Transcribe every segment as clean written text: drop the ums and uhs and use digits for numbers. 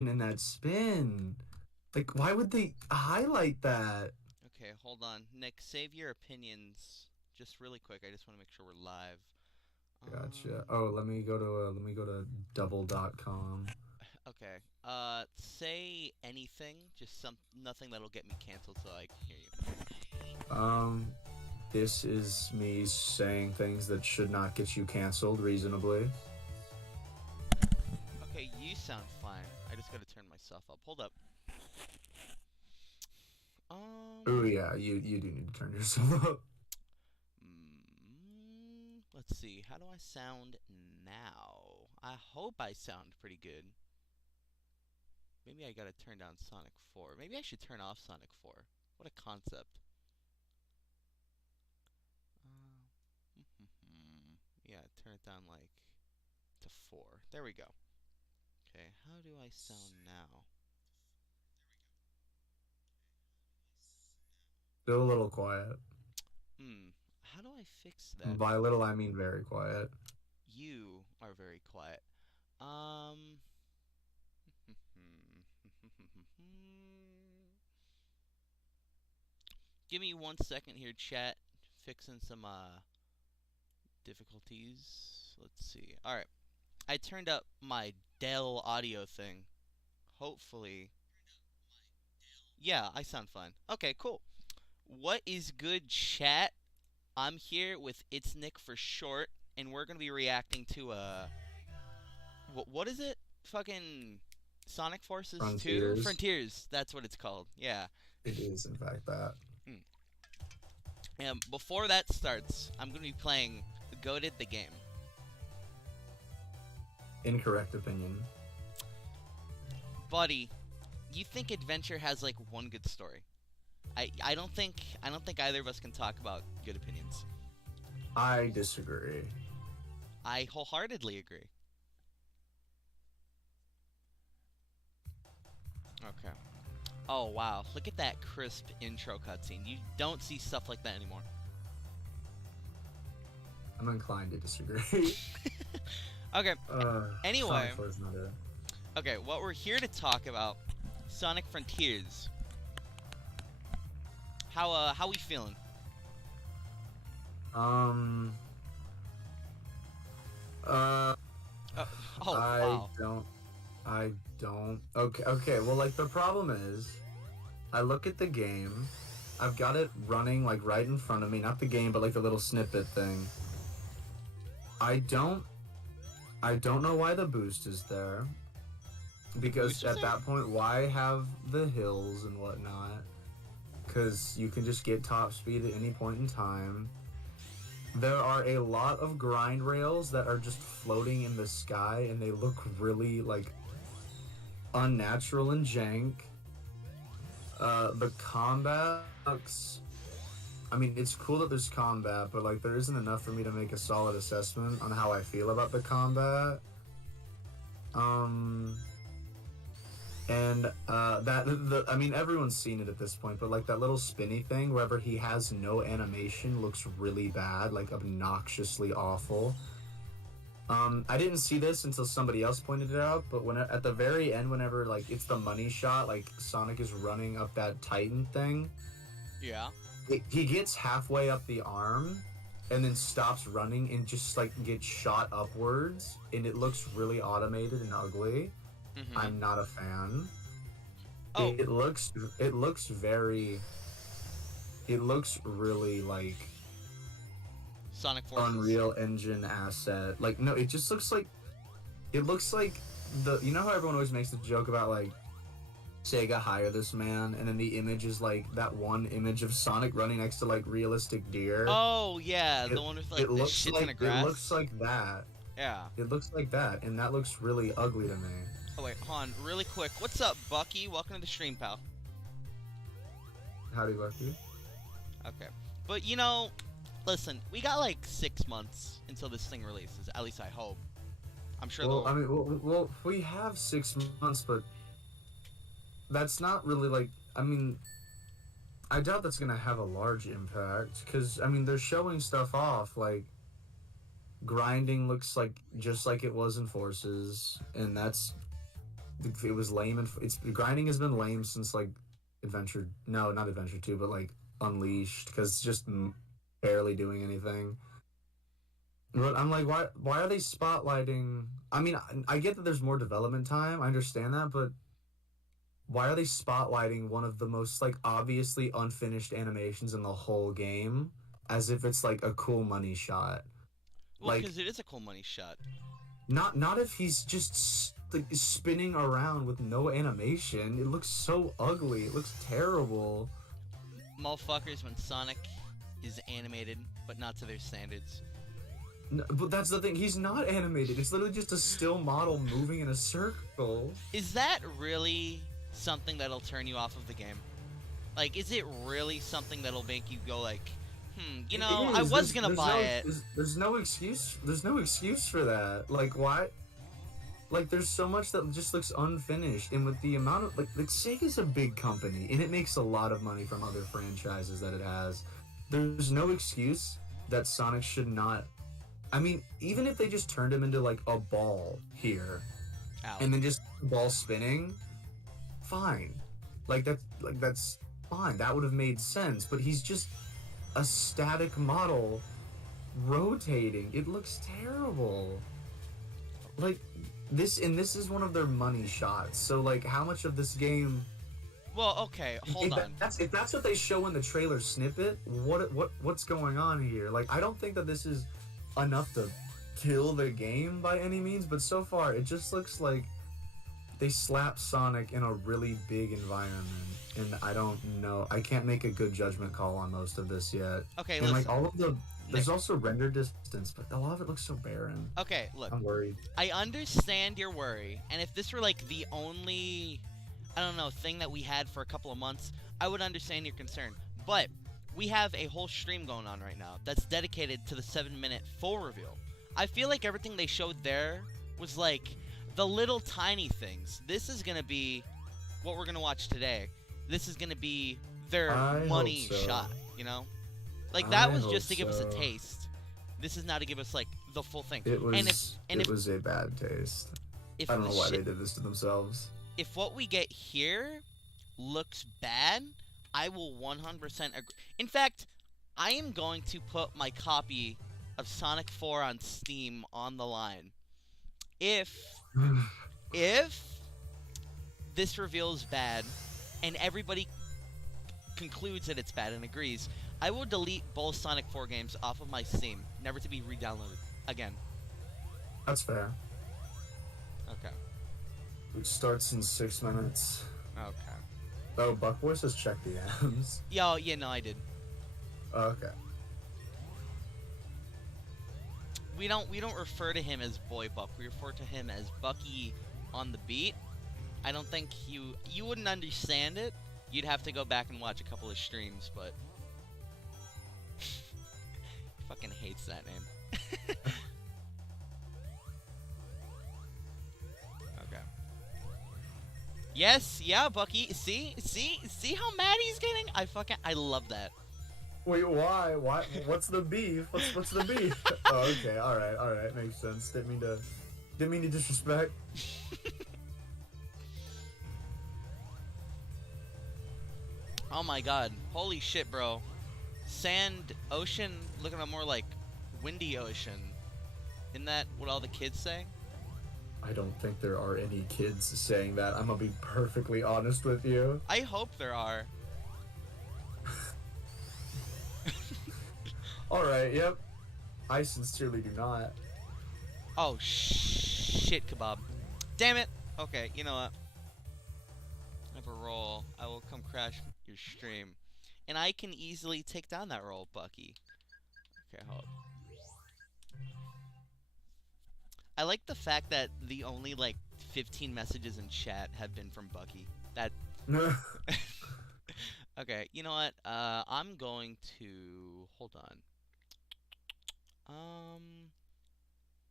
in that spin. Like, why would they highlight that? Okay, hold on. Nick, save your opinions just really quick. I just want to make sure we're live. Gotcha. Um, Oh, let me go to double.com. okay. Say anything, just nothing that'll get me canceled so I can hear you. Um, this is me saying things that should not get you canceled reasonably. Okay, you sound fine. I just gotta turn myself up. Hold up. Oh Um, yeah, you do need to turn yourself up. let's see. How do I sound now? I hope I sound pretty good. Maybe I gotta turn down Sonic 4. Maybe I should turn off Sonic 4. What a concept. Yeah, turn it down like to 4. There we go. Okay, how do I sound now? Still a little quiet. How do I fix that? By little, I mean very quiet. You are very quiet. Um, give me 1 second here, chat. Fixing some difficulties. Let's see. All right, I turned up my Dell audio thing. Hopefully, yeah, I sound fine. Okay, cool. What is good, chat? I'm here with It's Nick for short, and we're gonna be reacting to what is it? Fucking Sonic Forces 2 Frontiers. Frontiers. That's what it's called. Yeah. It is in fact that. Hmm. And before that starts, I'm gonna be playing Goated the game. Incorrect opinion. Buddy, you think Adventure has like one good story? I don't think either of us can talk about good opinions. I disagree. I wholeheartedly agree. Okay. Oh wow, look at that crisp intro cutscene. You don't see stuff like that anymore. I'm inclined to disagree. Okay. Anyway, Sonic 4 is not it. okay, what we're here to talk about, Sonic Frontiers. How we feeling? Um, uh, Uh, oh I wow. don't, I don't. Okay, okay. Well, like the problem is, I look at the game. I've got it running like right in front of me. Not the game, but like the little snippet thing. I don't, I don't know why the boost is there. The Because boosters at there? that point, why have the hills and whatnot? Because you can just get top speed at any point in time. There are a lot of grind rails that are just floating in the sky, and they look really like unnatural and jank. The combat looks. I mean, it's cool that there's combat, but like there isn't enough for me to make a solid assessment on how I feel about the combat. Um, and I mean, everyone's seen it at this point, but like that little spinny thing, wherever he has no animation, looks really bad, like obnoxiously awful. I didn't see this until somebody else pointed it out, but when at the very end, whenever like it's the money shot, like Sonic is running up that Titan thing, Yeah. he gets halfway up the arm and then stops running and just like gets shot upwards, and it looks really automated and ugly. Mhm. I'm not a fan. Oh, It looks very it looks really like Sonic Forces. Unreal Engine asset. Like no, it just looks like it looks like the you know how everyone always makes the joke about like Sega hire this man and then the image is like that one image of Sonic running next to like realistic deer. Oh yeah, It the one with it like the looks shit ton like of it looks grass. like that. Yeah. It looks like that, and that looks really ugly to me. Oh wait, hold on, really quick. What's up, Bucky? Welcome to the stream, pal. How do you like you? Okay. But listen, we got like 6 months until this thing releases. At least I hope. I'm sure Well, I they'll. mean, we have 6 months, but that's not really like. I mean, I doubt that's gonna have a large impact because I mean they're showing stuff off like grinding looks like just like it was in Forces, and that's it was lame, and it's grinding has been lame since like Adventure. No, not Adventure 2, but like Unleashed, because it's just barely doing anything. But I'm like, why are they spotlighting? I mean, I get that there's more development time. I understand that, but why are they spotlighting one of the most like obviously unfinished animations in the whole game as if it's like a cool money shot? Well, Like, because it is a cool money shot. not if he's just like spinning around with no animation. It looks so ugly. It looks terrible. Motherfuckers, when Sonic is animated, but not to their standards. No, but that's the thing. He's not animated. It's literally just a still model moving in a circle. Is that really something that'll turn you off of the game? Like, is it really something that'll make you go like, It I is. was gonna buy it. There's no excuse. There's no excuse for that. Like why? Like there's so much that just looks unfinished, and with the amount of like Sega's a big company, and it makes a lot of money from other franchises that it has. There's no excuse that Sonic should not. I mean, even if they just turned him into like a ball here, Ow. and then just ball spinning, fine. That's fine. That would have made sense. But he's just a static model rotating. It looks terrible. Like this is one of their money shots. So like how much of this game Well, okay, hold on. if that's what they show in the trailer snippet, what's going on here? Like I don't think that this is enough to kill the game by any means, but so far it just looks like they slapped Sonic in a really big environment, and I don't know. I can't make a good judgment call on most of this yet. Okay, and listen. like all of the there's also render distance, but a lot of it looks so barren. Okay, look. I'm worried. I understand your worry, and if this were like the only, I don't know, thing that we had for a couple of months, I would understand your concern. But we have a whole stream going on right now that's dedicated to the 7-minute full reveal. I feel like everything they showed there was like the little tiny things. This is gonna be what we're gonna watch today. This is gonna be their money shot, you know? Like that was just to give us a taste. This is now to give us like the full thing. It was a bad taste. I don't know why they did this to themselves. If what we get here looks bad, I will 100% agree. In fact, I am going to put my copy of Sonic 4 on Steam on the line. If this reveal is bad and everybody concludes that it's bad and agrees, I will delete both Sonic 4 games off of my Steam, never to be re-downloaded again. That's fair. Okay. It starts in 6 minutes. Okay. Oh, Bois has checked the M's. Yeah, no, I did. Okay. We don't refer to him as Boy Buck. We refer to him as Bucky on the beat. I don't think you wouldn't understand it. You'd have to go back and watch a couple of streams, but he fucking hates that name. Okay. Yes, yeah, Bucky. See how mad he's getting? I love that. Wait, why? Why? What's the beef? What's the beef? Oh, okay, all right, makes sense. Didn't mean to disrespect. Oh my god. Holy shit, bro. Sand ocean looking at more like windy ocean. Isn't that what all the kids say? I don't think there are any kids saying that. I'm gonna be perfectly honest with you. I hope there are. Alright, yep. I sincerely do not. Oh, shit, kebab. Damn it! Okay, you know what? I have a roll. I will come crash your stream. And I can easily take down that roll, Bucky. Okay, hold. I like the fact that the only, like, 15 messages in chat have been from Bucky. That... Okay, you know what? I'm going to... Hold on.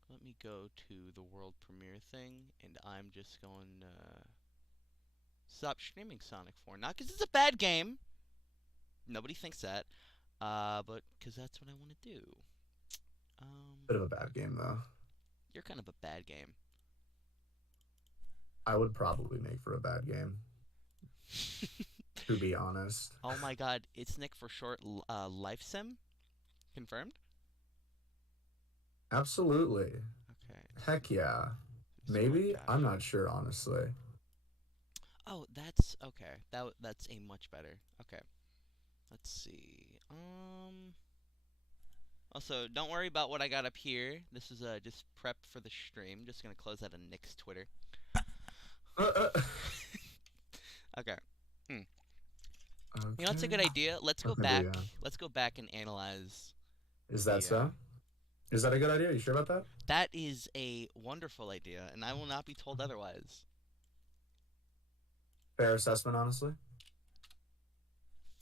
Let me go to the world premiere thing, and I'm just going to stop streaming Sonic 4. Not because it's a bad game. Nobody thinks that. But because that's what I want to do. Bit of a bad game, though. You're kind of a bad game. I would probably make for a bad game, to be honest. Oh my god, it's Nick for short. Life sim confirmed. Absolutely. Okay. Heck yeah. Smart Maybe? I'm casual. not sure, honestly. Oh, that's okay. That's a much better. Okay. Let's see. Also, don't worry about what I got up here. This is just prep for the stream. Just gonna close out of Nick's Twitter. Uh, Okay. Hmm. You know, it's a okay. good idea. Let's go Okay, but back. yeah. Let's go back and analyze Is that the. so? Is that a good idea? You sure about that? That is a wonderful idea, and I will not be told otherwise. Fair assessment, honestly.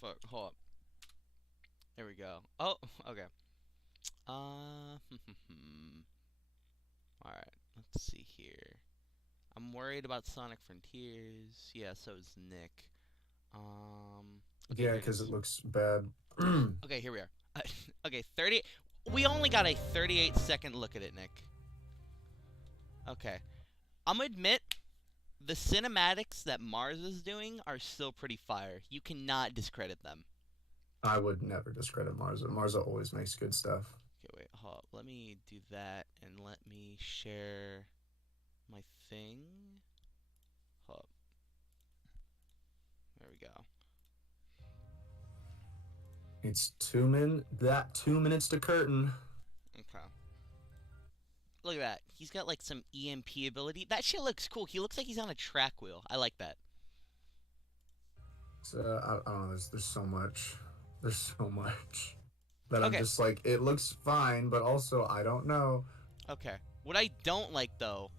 Hold up. There we go. Oh, okay. All right. Let's see here. I'm worried about Sonic Frontiers. Yeah, so is Nick. Okay, Yeah, here it because it is. looks bad. Okay, here we are. Okay, 30. We only got a 38-second look at it, Nick. Okay. I'm gonna admit, the cinematics that Mars is doing are still pretty fire. You cannot discredit them. I would never discredit Marza. Marza always makes good stuff. Okay, wait, hold up. Let me do that, and let me share my thing. Hold up. There we go. It's 2 minutes to curtain. Okay. Look at that. He's got like some EMP ability. That shit looks cool. He looks like he's on a track wheel. I like that. So, I don't know. There's so much. There's so much that I'm Okay. just like, it looks fine, but also I don't know. Okay. What I don't like though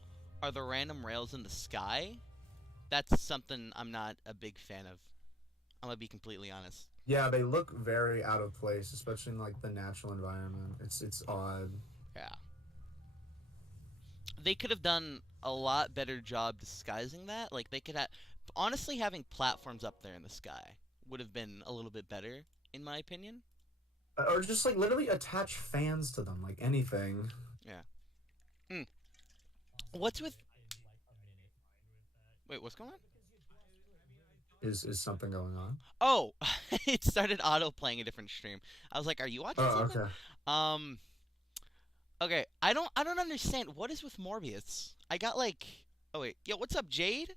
are the random rails in the sky. That's something I'm not a big fan of. I'm gonna be completely honest. Yeah, they look very out of place, especially in like the natural environment. It's odd. Yeah. They could have done a lot better job disguising that. Like they could have honestly having platforms up there in the sky would have been a little bit better in my opinion. Or just like literally attach fans to them, like anything. Yeah. Mm. What's with Wait, what's going on? Is something going on? Oh, it started auto playing a different stream. I was like, "Are you watching Oh, something?" okay. Um, okay. I don't understand what is with Morbius. I got like, oh wait, yo, what's up, Jade?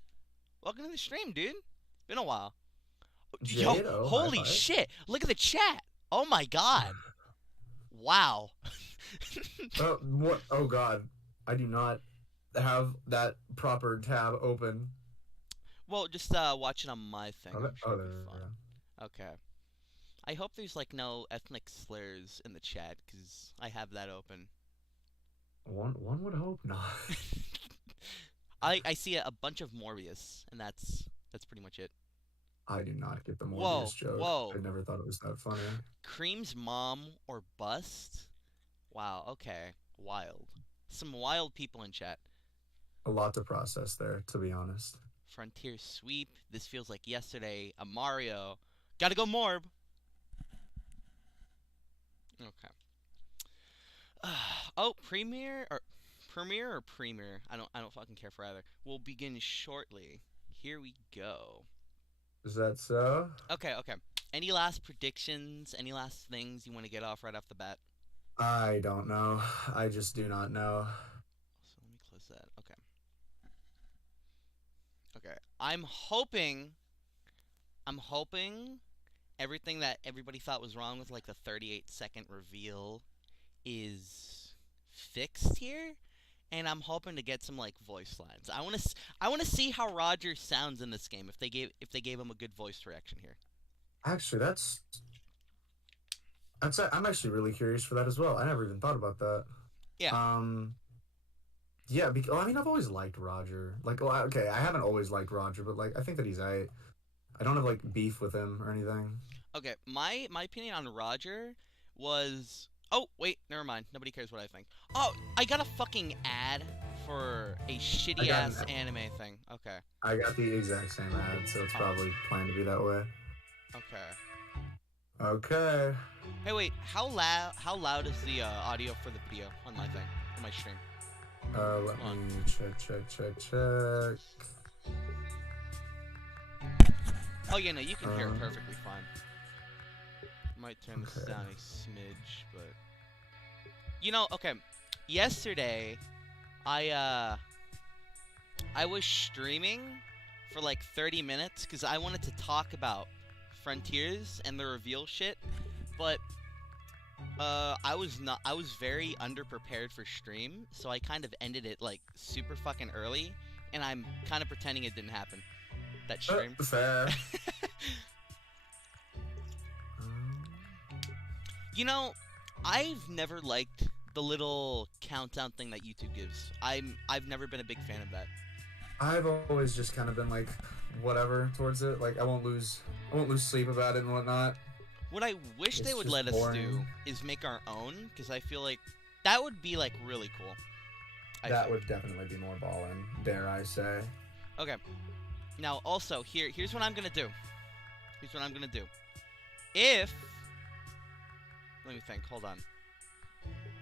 Welcome to the stream, dude. Been a while. Yo, Jade, oh, high holy five. shit! Look at the chat. Oh my god. Wow. Oh, what? Oh God, I do not have that proper tab open. Well, just watch it on my thing. Oh, I'm sure it'll there be we fun. go. Okay. I hope there's like no ethnic slurs in the chat because I have that open. One would hope not. I see a bunch of Morbius, and that's pretty much it. I do not get the Whoa, Morbius joke. I whoa. never thought it was that funny. Cream's mom or bust? Wow, okay. Wild. Some wild people in chat. A lot to process there, to be honest. Frontier sweep. This feels like yesterday. A Mario. Gotta go Morb. Okay. Oh, Premiere or Premier? I don't fucking care for either. We'll begin shortly. Here we go. Is that so? Okay, okay. Any last predictions? Any last things you want to get off right off the bat? I don't know. I just do not know. So let me close that. Okay. Okay. I'm hoping everything that everybody thought was wrong with like the 38-second reveal is fixed here, and I'm hoping to get some like voice lines. I want to see how Roger sounds in this game if they gave him a good voice reaction here. Actually, I'm actually really curious for that as well. I never even thought about that. Yeah. Yeah, I mean, I've always liked Roger. Like, well, okay, I haven't always liked Roger, but like, I think that I don't have like beef with him or anything. Okay, my opinion on Roger was. Oh wait, never mind. Nobody cares what I think. Oh, I got a fucking ad for a shitty ass anime thing. Okay. I got the exact same ad, so it's probably planned to be that way. Okay. Okay. Hey wait, how loud is the audio for the video on my thing, on my stream? Let me check. Oh yeah, no, you can hear it Um, perfectly fine. Might turn this okay. down a smidge, but okay. Yesterday, I I was streaming for like 30 minutes because I wanted to talk about Frontiers and the reveal shit, but I was very underprepared for stream, so I kind of ended it like super fucking early, and I'm kind of pretending it didn't happen. That stream. Fair. Um, You know, I've never liked the little countdown thing that YouTube gives. I've never been a big fan of that. I've always just kind of been like, whatever towards it. Like, I won't lose sleep about it and whatnot. What I wish they It's would just let us do boring. is make our own, because I feel like that would be like really cool. I That think. would definitely be more ballin', dare I say. Okay. Now, also here's what I'm gonna do. Here's what I'm gonna do. If let me think. Hold on.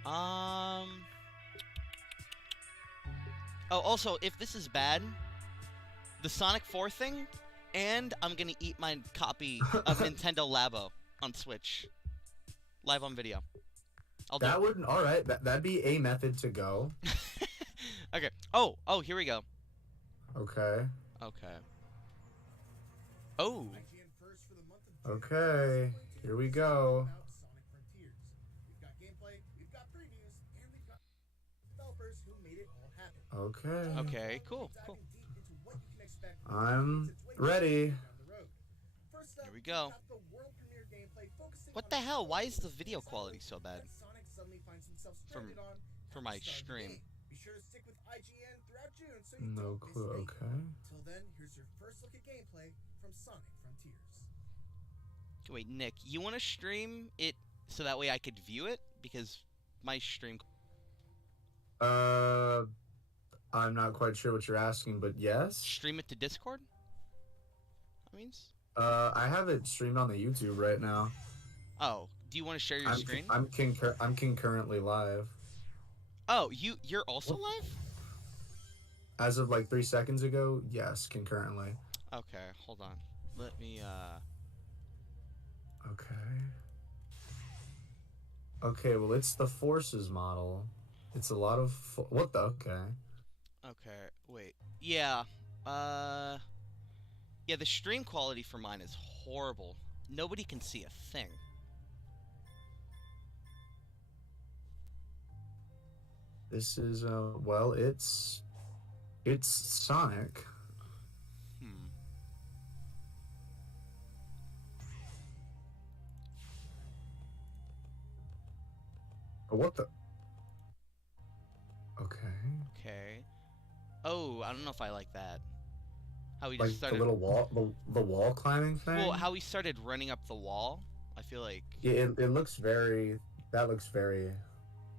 Um. Oh, also, if this is bad, the Sonic 4 thing, and I'm gonna eat my copy of Nintendo Labo on Switch, live on video. I'll do That would all right. That'd be a method to go. it. Okay. Oh, here we go. Okay. Okay. Oh. Okay. Here we go. Okay. Okay. Cool. Cool. I'm ready. Here we go. What the hell? Why is the video quality so bad? From for my stream. No clue. Okay. Wait, Nick, you want to stream it so that way I could view it? Because my stream. Uh, I'm not quite sure what you're asking, but yes. Stream it to Discord? That means? I have it streamed on the YouTube right now. Oh, do you want to share your screen? I'm concurrently live. Oh, you're also What? live? As of like 3 seconds ago, yes, concurrently. Okay, hold on. Let me Okay. Okay, well, it's the Forces model. It's a lot of what the? Okay. Okay, wait. Yeah. Yeah, the stream quality for mine is horrible. Nobody can see a thing. This is well, it's Sonic. Hmm. What the? Okay. Okay. Oh, I don't know if I like that. How he Like just started. the little wall, the wall climbing thing. Well, how he started running up the wall. I feel like. Yeah, it looks very. That looks very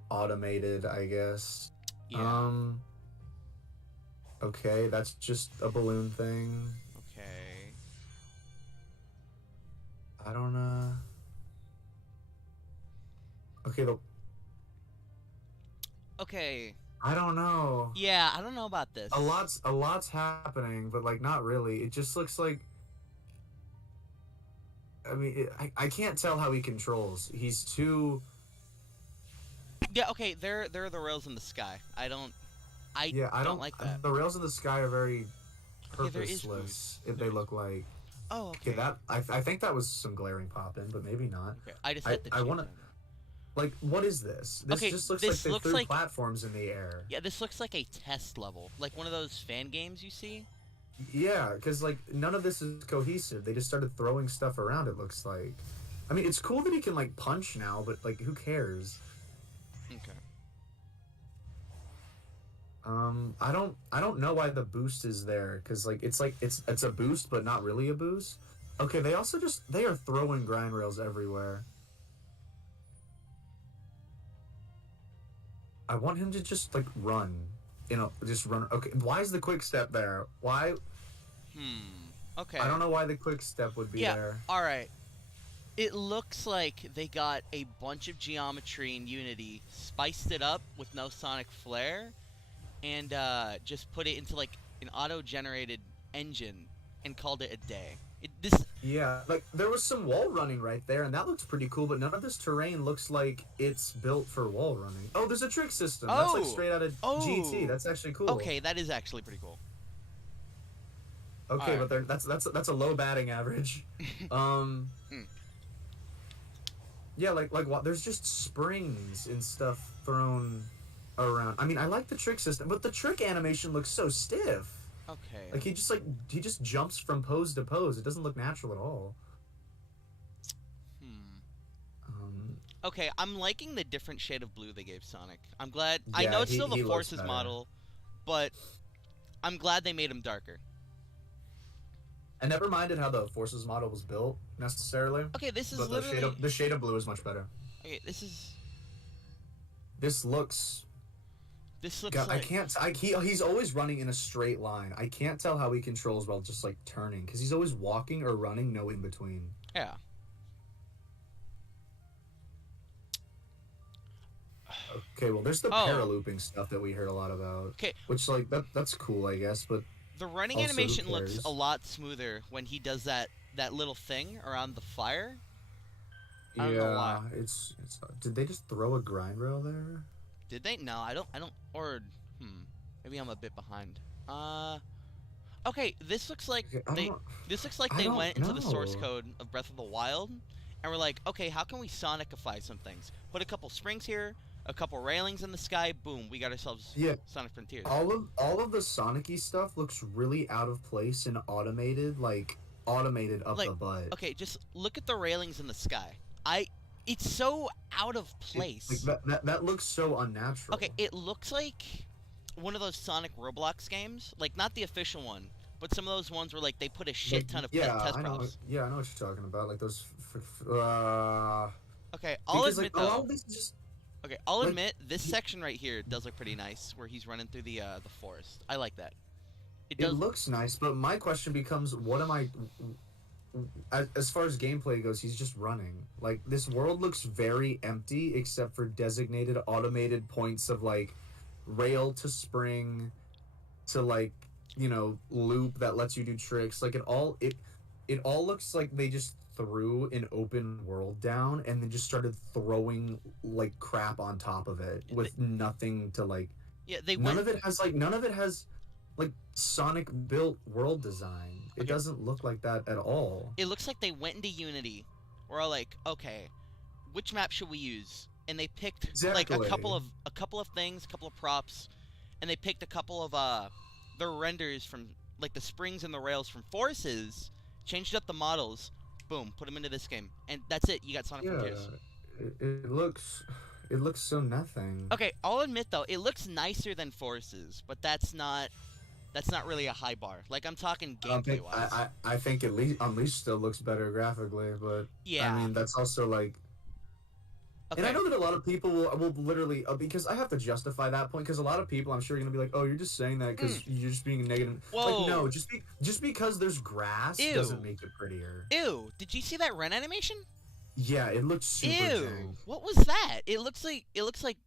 automated, I guess. Yeah. Okay, that's just a balloon thing. Okay. I don't know. Okay, Okay. I don't know. Yeah, I don't know about this. A lot's happening, but like not really. It just looks like. I mean, I can't tell how he controls. He's too. Yeah. Okay. There are the rails in the sky. I don't like that. The rails in the sky are very Okay, there is purposeless. boost. If they look like. Oh, Okay, okay. I think that was some glaring pop in, but maybe not. Okay. I just hit the. I want to. Like, what is this? This Okay, just looks this like they looks threw like- platforms in the air. Yeah, this looks like a test level, like one of those fan games you see. Yeah, because like none of this is cohesive. They just started throwing stuff around. It looks like. I mean, it's cool that he can like punch now, but like, who cares? Okay. I don't know why the boost is there, because like it's a boost, but not really a boost. Okay, they also they are throwing grind rails everywhere. I want him to just like run, just run. Okay, why is the quick step there? Why? Okay. I don't know why the quick step would be Yeah. there. All right. It looks like they got a bunch of geometry in Unity, spiced it up with no sonic flare, and just put it into like an auto-generated engine and called it a day. This. Yeah, like there was some wall running right there, and that looks pretty cool. But none of this terrain looks like it's built for wall running. Oh, there's a trick system. That's like Oh, straight out of GT. oh. That's actually cool. Okay, that is actually pretty cool. All Okay, right. but that's a low batting average. Um, Hmm. yeah, there's just springs and stuff thrown around. I mean, I like the trick system, but the trick animation looks so stiff. Okay. He just jumps from pose to pose. It doesn't look natural at all. Hmm. Um, Okay, I'm liking the different shade of blue they gave Sonic. I'm glad. I know yeah, it's still the he looks Forces better. model, but I'm glad they made him darker. I never minded how the Forces model was built necessarily, Okay, this is but literally. the shade of blue is much better. Okay, this is. This looks. This looks God, I like. can't. He's always running in a straight line. I can't tell how he controls while just like turning because he's always walking or running, no in between. Yeah. Okay, well, there's the Oh. paralooping stuff that we heard a lot about, Okay. which like that's cool, I guess, but The running also who animation looks a cares? lot smoother when he does that little thing around the fire. I don't know why. Yeah, it's. Did they just throw a grind rail there? Did they? No, I don't. I don't. Or hmm. Maybe I'm a bit behind. Okay. This looks like Okay, they. This looks like I they don't went into the source know. code of Breath of the Wild, and we're like, okay, how can we Sonicify some things? Put a couple springs here, a couple railings in the sky. Boom, we got ourselves Yeah, Sonic Frontiers. all of the Sonic-y stuff looks really out of place and automated up Like, the butt. okay, just look at the railings in the sky. I. It's so out of Like place. that looks so Okay, unnatural. it looks like one of those Sonic Roblox games, like not the official one, but some of those ones where like they put a Like shit ton of yeah, test props. I know what you're talking about. Like those, Okay, I'll because like admit a lot though. of this is just Okay, I'll like admit this section right here does look pretty nice, where he's running through the forest. I like that. It it does. looks nice, but my question becomes, what am I? As far as gameplay goes, he's just running. Like this world looks very empty except for designated automated points of like rail to spring to like loop that lets you do tricks. Like it all looks like they just threw an open world down and then just started throwing like crap on top of it They, with nothing to like yeah, they none went. of it has like Sonic built world design. It Okay, doesn't look like that at all. it looks like they went into Unity. We're all like, okay, which map should we use? And they picked like Exactly. a couple of things, a couple of props, and they picked a couple of the renders from like the springs and the rails from Forces, changed up the models, boom, put them into this game, and that's it. You got Sonic Yeah, Frontiers. it looks so nothing. Okay, I'll admit though, it looks nicer than Forces, but that's not really a high bar. Like I'm talking I don't gameplay think wise. I think at least Unleashed still looks better graphically, but I Yeah. mean that's also like, and I Okay. know that a lot of people will literally because I have to justify that point because a lot of people I'm sure are gonna be like, oh, you're just saying that Mm. because you're just being negative. Like no, Whoa. just because there's grass doesn't Ew. make it prettier. Ew. Did you see that Ren animation? Yeah, it looks super Ew. jank. What was that? It looks like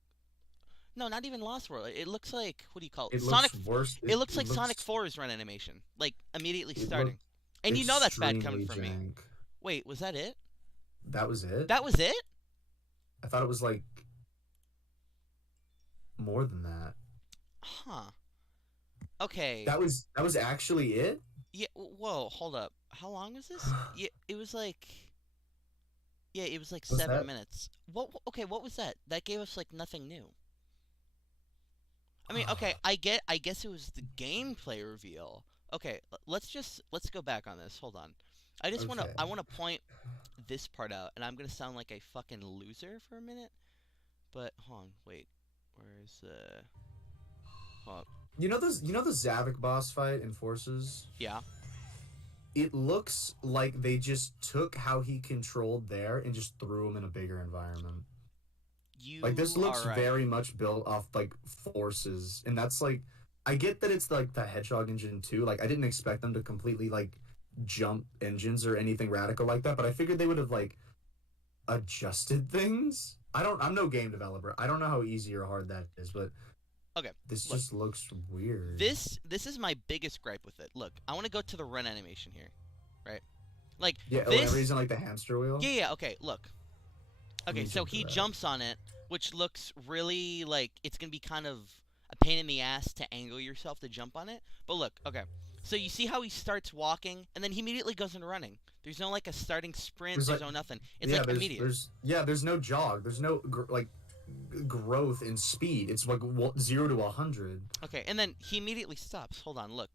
no, not even Lost World. It looks like what do you call it? It Sonic. looks worse. It looks It like Sonic looks 4's run animation, like immediately it looked starting. And you know that's bad coming extremely from me. jank. Wait, was that it? That was it. That was it? I thought it was like more than that. Huh. Okay. That was actually it. Yeah. Whoa. Hold up. How long was this? Yeah. It was like. Yeah. It was like Was 7 minutes. What? Okay. What was that? That gave us like nothing new. I mean, okay. I get. I guess it was the gameplay reveal. Okay. Let's go back on this. Hold on. I just wanna. okay. I wanna point this part out, and I'm gonna sound like a fucking loser for a minute. But hold on. Wait. Where's the? Hold on. You know the Zavik boss fight in Forces? Yeah. It looks like they just took how he controlled there and just threw him in a bigger environment. Like this You looks are right. very much built off like Forces, and that's like I get that it's like the Hedgehog engine too. Like I didn't expect them to completely like jump engines or anything radical like that, but I figured they would have like adjusted things. I'm no game developer. I don't know how easy or hard that is, but Okay. this Look. just looks weird. This is my biggest gripe with it. Look, I want to go to the run animation here, right? Like Yeah, whenever he's this. in like the hamster wheel. Yeah, yeah. Okay, look. Let Okay, me so jump to he that. jumps on it, which looks really like it's gonna be kind of a pain in the ass to angle yourself to jump on it. But look, okay. So you see how he starts walking and then he immediately goes into running. There's no like a starting sprint. There's There's like, no nothing. It's yeah, like immediate. there's no jog. There's no like growth in speed. It's like 0 to 100. Okay, and then he immediately stops. Hold on, look.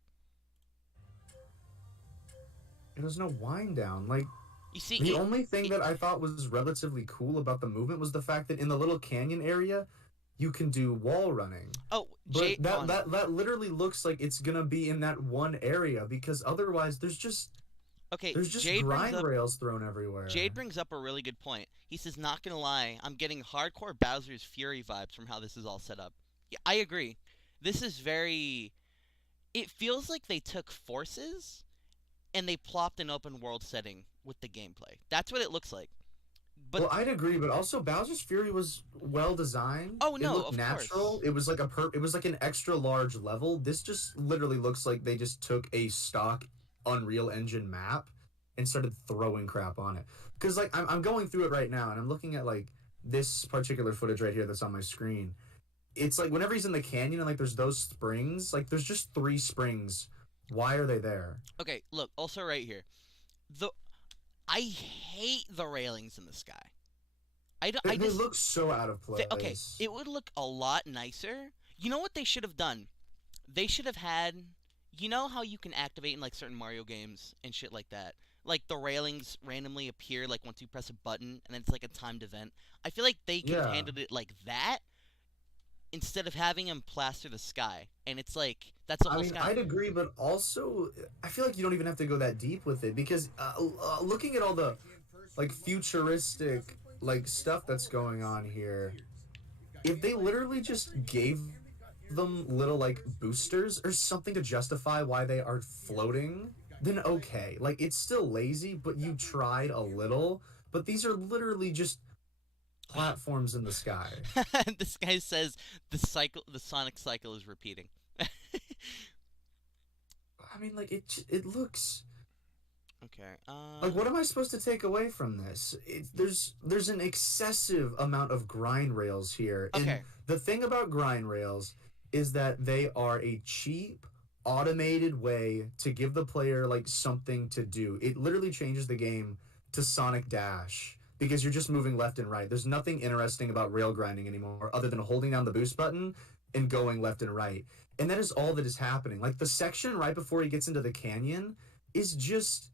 There's no wind down. Like You see the it. only thing it that I thought was relatively cool about the movement was the fact that in the little canyon area, you can do wall running. oh, But Jade that on. that that literally looks like it's gonna be in that one area because otherwise Okay, there's just grind rails thrown everywhere. Jade brings up a really good point. He says, "Not gonna lie, I'm getting hardcore Bowser's Fury vibes from how this is all set up." Yeah, I agree. This is very. It feels like they took forces and they plopped an open world setting with the gameplay. That's what it looks like. But Well, I'd agree, but also Bowser's Fury was well designed. oh It no, looked of natural. course. It was like an extra large level. This just literally looks like they just took a stock Unreal Engine map and started throwing crap on it. Because like I'm going through it right now and I'm looking at like this particular footage right here that's on my screen. It's like whenever he's in the canyon and like there's those springs, like there's just 3 springs. Why are they there? Okay, look. Also, right here, the I hate the railings in the sky. I don't. I They just look so out of okay. place. It would look a lot nicer. You know what they should have done? They should have had. You know how you can activate in like certain Mario games and shit like that. Like the railings randomly appear like once you press a button and then it's like a timed event. I feel like they could have Yeah. handled it like that instead of having him plaster the sky. And it's like that's the I whole mean, sky. I'd agree, but also I feel like you don't even have to go that deep with it because looking at all the like futuristic like stuff that's going on here, if they literally just gave them little like boosters or something to justify why they are floating, then okay. Like it's still lazy, but you tried a little. But these are literally just platforms in the sky. This guy says the Sonic cycle is repeating. I mean, like it looks Okay. like, what am I supposed to take away from this? There's an excessive amount of grind rails here, and Okay. the thing about grind rails is that they are a cheap, automated way to give the player like something to do. It literally changes the game to Sonic Dash because you're just moving left and right. There's nothing interesting about rail grinding anymore other than holding down the boost button and going left and right. And that is all that is happening. Like the section right before he gets into the canyon is just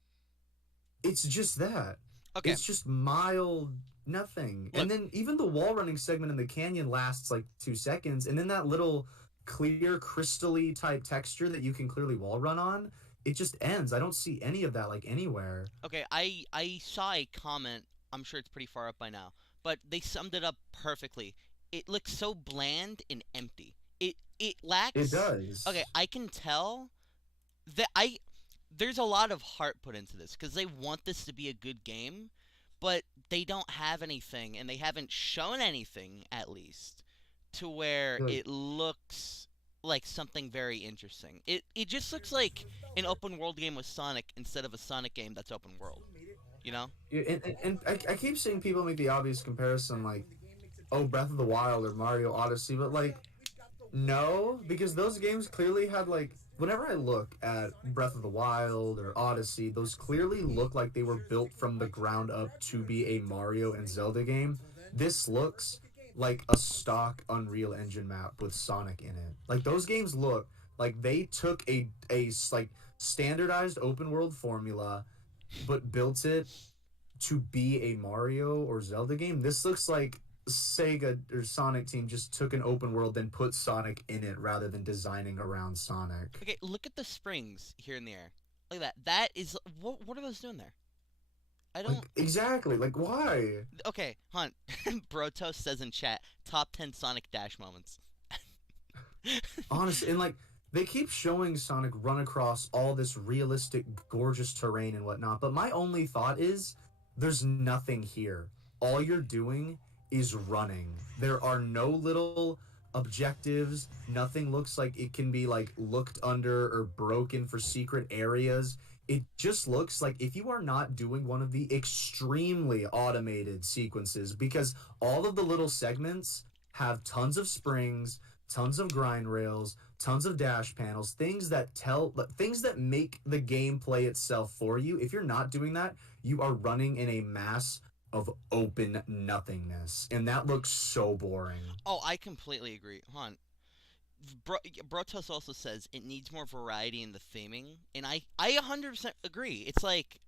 it's just that. Okay. It's just mild nothing. Look. And then even the wall running segment in the canyon lasts like 2 seconds. And then that little clear, crystally type texture that you can clearly wall run on, it just ends. I don't see any of that like anywhere. Okay. I saw a comment. I'm sure it's pretty far up by now, but they summed it up perfectly. It looks so bland and empty. It It lacks. Okay. does. I can tell that I there's a lot of heart put into this because they want this to be a good game, but they don't have anything, and they haven't shown anything at least to where Like, it looks like something very interesting. It just looks like an open world game with Sonic instead of a Sonic game that's open world. You know? and I keep seeing people make the obvious comparison like, oh, Breath of the Wild or Mario Odyssey, but like, no, because those games clearly had like whenever I look at Breath of the Wild or Odyssey, those clearly look like they were built from the ground up to be a Mario and Zelda game. This looks like a stock Unreal Engine map with Sonic in it. Like those games look like they took a like standardized open world formula but built it to be a Mario or Zelda game. This looks like Sega or Sonic team just took an open world then put Sonic in it rather than designing around Sonic. Okay, look at the springs here in the air. Look at that. That is what are those doing there? I don't. Like exactly, like why? Okay, Hunt. Brotos says in chat, top 10 Sonic Dash moments. Honestly, and like they keep showing Sonic run across all this realistic, gorgeous terrain and whatnot, but my only thought is there's nothing here. All you're doing is running. There are no little objectives. Nothing looks like it can be like looked under or broken for secret areas. it just looks like if you are not doing one of the extremely automated sequences, because all of the little segments have tons of springs, tons of grind rails, tons of dash panels, things that make the gameplay itself for you. If you're not doing that, you are running in a mass of open nothingness, and that looks so boring. Oh, I completely agree. Hold on. Brotos also says it needs more variety in the theming, and I 100% agree. It's like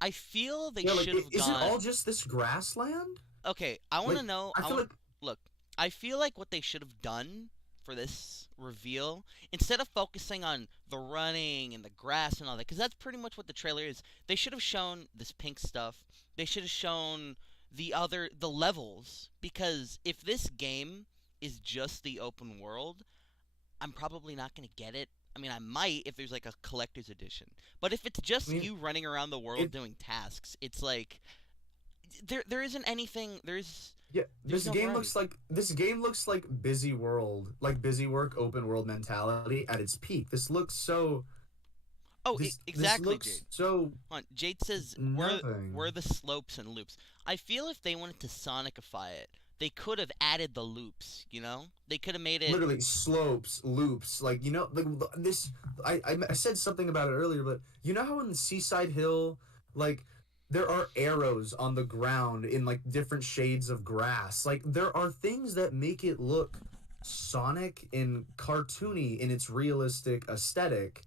I feel they Yeah, like should have is it all gone. just this grassland? Okay, I want to Like know. I I feel want like look. I feel like what they should have done for this reveal, instead of focusing on the running and the grass and all that, because that's pretty much what the trailer is. They should have shown this pink stuff. They should have shown the levels, because if this game is just the open world, I'm probably not gonna get it. I mean, I might if there's like a collector's edition. But if it's I just mean you running around the world it doing tasks, it's like there isn't anything. yeah, There's no variety. this game looks like busy world, like busy work open world mentality at its peak. Oh, This exactly, looks Jade. so Hold on. Jade says where nothing. the slopes and loops. I feel if they wanted to Sonicify it, they could have added the loops. You know, they could have made it. Literally slopes, loops, like like this. I said something about it earlier, but you know how in the Seaside Hill, like there are arrows on the ground in like different shades of grass. Like there are things that make it look Sonic and cartoony in its realistic aesthetic.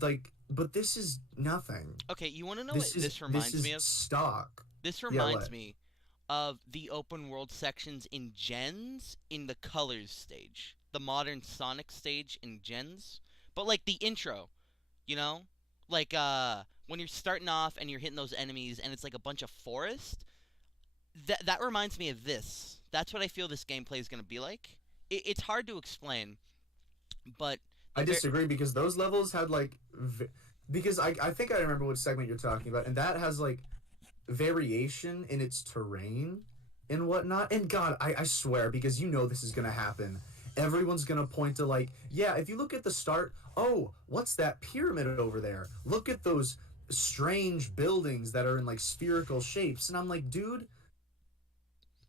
Like, but this is nothing. Okay, you want to know what this This reminds me is of? stock. This Yeah, reminds what? me of the open world sections in Gens in the Colors stage, the modern Sonic stage in Gens, but like the intro, you know, like when you're starting off and you're hitting those enemies and it's like a bunch of forest. That reminds me of this. That's what I feel this gameplay is gonna be like. It's hard to explain, but the I ver- disagree because those levels had because I think I remember what segment you're talking about, and that has like variation in its terrain and whatnot. And God, I swear, because you know this is gonna happen. Everyone's gonna point to like, yeah, if you look at the start, oh, what's that pyramid over there? Look at those strange buildings that are in like spherical shapes. And I'm like, dude,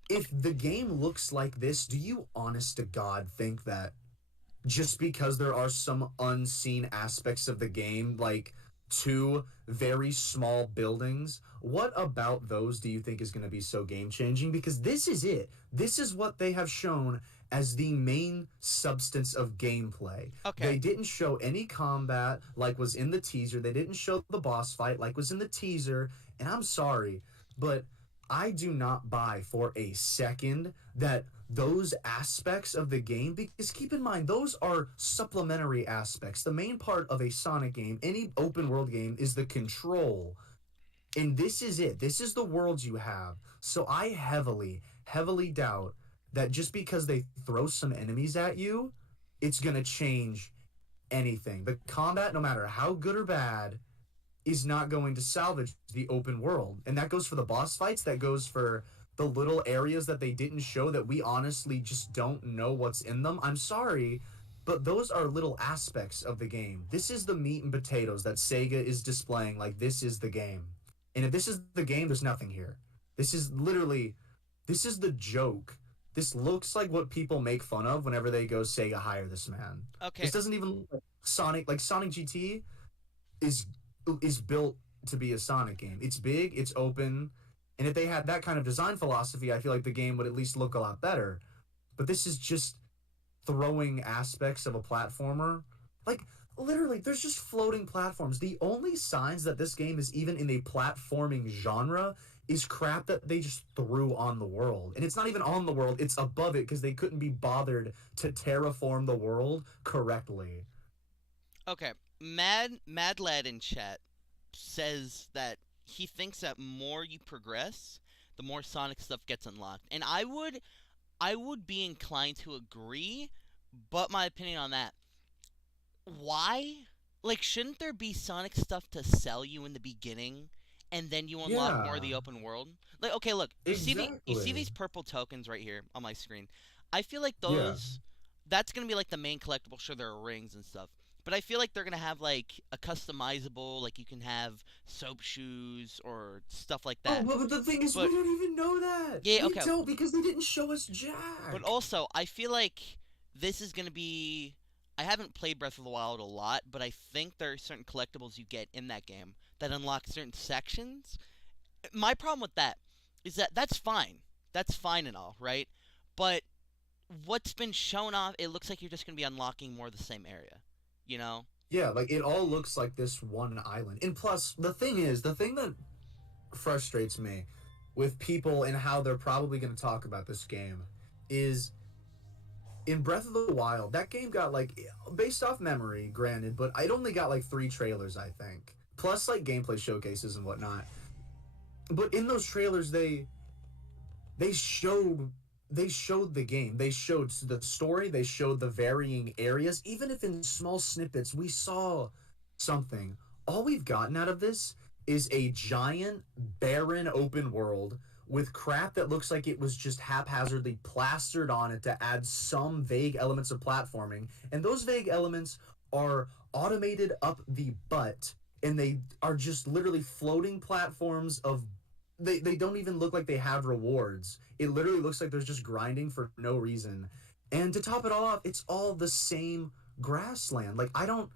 if okay, the game looks like this, do you honest to God think that just because there are some unseen aspects of the game, like two very small buildings, what about those do you think is going to be so game changing? Because this is it. This is what they have shown as the main substance of gameplay. okay, They didn't show any combat like was in the teaser, they didn't show the boss fight like was in the teaser. And I'm sorry, but I do not buy for a second that those aspects of the game, because keep in mind those are supplementary aspects. The main part of a Sonic game, any open world game, is the control, and this is it. This is the world you have. So I heavily doubt that just because they throw some enemies at you, it's going to change anything. The combat, no matter how good or bad, is not going to salvage the open world. And that goes for the boss fights, that goes for the little areas that they didn't show that we honestly just don't know what's in them. I'm sorry, but those are little aspects of the game. This is the meat and potatoes that Sega is displaying, like this is the game. And if this is the game, there's nothing here. This is literally this is the joke. This looks like what people make fun of whenever they go Sega hire this man. okay, This doesn't even look like Sonic GT is is built to be a Sonic game. It's big, it's open, and if they had that kind of design philosophy, I feel like the game would at least look a lot better. But this is just throwing aspects of a platformer. Like literally, there's just floating platforms. The only signs that this game is even in a platforming genre is crap that they just threw on the world. And it's not even on the world, it's above it because they couldn't be bothered to terraform the world correctly. okay. Mad Lad in chat says that he thinks that more you progress, the more Sonic stuff gets unlocked, and I would be inclined to agree, but my opinion on that, why? Like, shouldn't there be Sonic stuff to sell you in the beginning, and then you unlock more of Yeah, the open world? Like, okay, look, you see exactly. these purple tokens right here on my screen. I feel like Yeah. that's gonna be like the main collectible. Sure, there are rings and stuff, But I feel like they're gonna have like a customizable, like you can have soap shoes or stuff like Oh, that. but the thing is, we But don't even know that. yeah, We okay. don't because they didn't show us But Jack. also, I feel like this is gonna be. I haven't played Breath of the Wild a lot, but I think there are certain collectibles you get in that game that unlock certain sections. My problem with that is that that's fine. That's fine and all, right? But what's been shown off, it looks like you're just gonna be unlocking more of the same area. You know? Yeah, like it all looks like this one island. And plus, the thing is, the thing that frustrates me with people and how they're probably going to talk about this game is in Breath of the Wild, that game got like based off memory, granted, but it only got like 3 trailers, I think, plus like gameplay showcases and whatnot. But in those trailers, they showed they showed the game, they showed the story, they showed the varying areas, even if in small snippets we saw something. All we've gotten out of this is a giant barren open world with crap that looks like it was just haphazardly plastered on it to add some vague elements of platforming, and those vague elements are automated up the butt, and they are just literally floating platforms of they don't even look like they have rewards. It literally looks like there's just grinding for no reason. And to top it all off, it's all the same grassland. Like I don't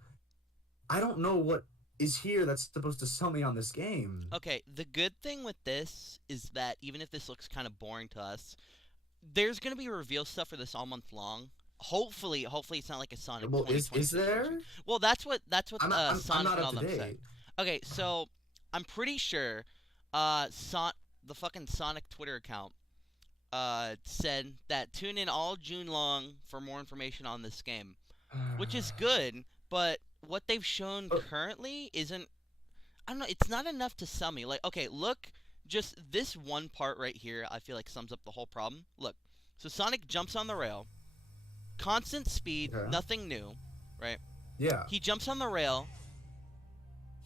know what is here that's supposed to sell me on this game. Okay, the good thing with this is that even if this looks kind of boring to us, there's gonna be reveal stuff for this all month long. Hopefully it's not like a Sonic Well, is 2020 situation. there? Well, that's what I'm Sonic not and up all to them said. date. Okay, so I'm pretty sure the fucking Sonic Twitter account said that tune in all June long for more information on this game, which is good, but what they've shown Uh, currently isn't. I don't know. It's not enough to sell me. Like, okay, look, just this one part right here. I feel like sums up the whole problem. Look, so Sonic jumps on the rail, constant speed, okay. nothing new, right? Yeah. He jumps on the rail,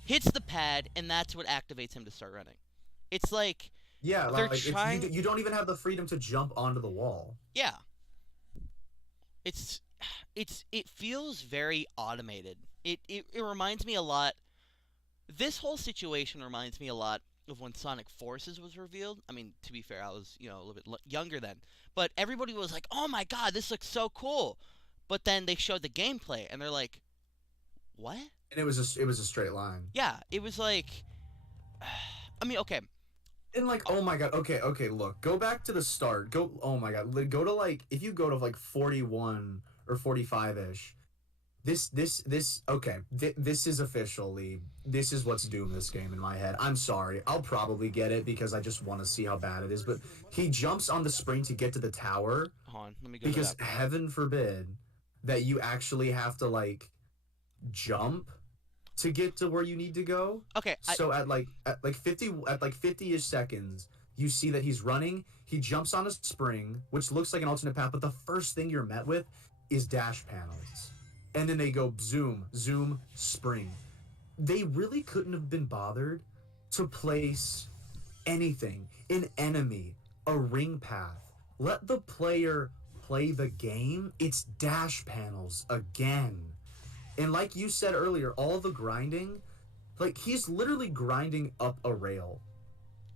hits the pad, and that's what activates him to start running. It's like Yeah, they're like it's trying. you don't even have the freedom to jump onto the wall. Yeah, it's it feels very automated. It reminds me a lot. This whole situation reminds me a lot of when Sonic Forces was revealed. I mean, to be fair, I was a little bit younger then, but everybody was like, "Oh my god, this looks so cool!" But then they showed the gameplay, and they're like, "What?" And it was a straight line. Yeah, it was like, I mean, okay, And like, oh my god, okay, look, go back to the start. Go, oh my god, go to like, if you go to like 41 or 45 ish, okay, this is officially, this is what's doomed this game in my head. I'm sorry, I'll probably get it because I just want to see how bad it is. But he jumps on the spring to get to the tower hold on, let me go to because that. heaven forbid that you actually have to like jump to get to where you need to go. Okay, So at like 50ish seconds, you see that he's running. He jumps on a spring, which looks like an alternate path, but the first thing you're met with is dash panels. And then they go zoom, zoom, spring. They really couldn't have been bothered to place anything, an enemy, a ring path. Let the player play the game. It's dash panels again. And like you said earlier, all the grinding, like he's literally grinding up a rail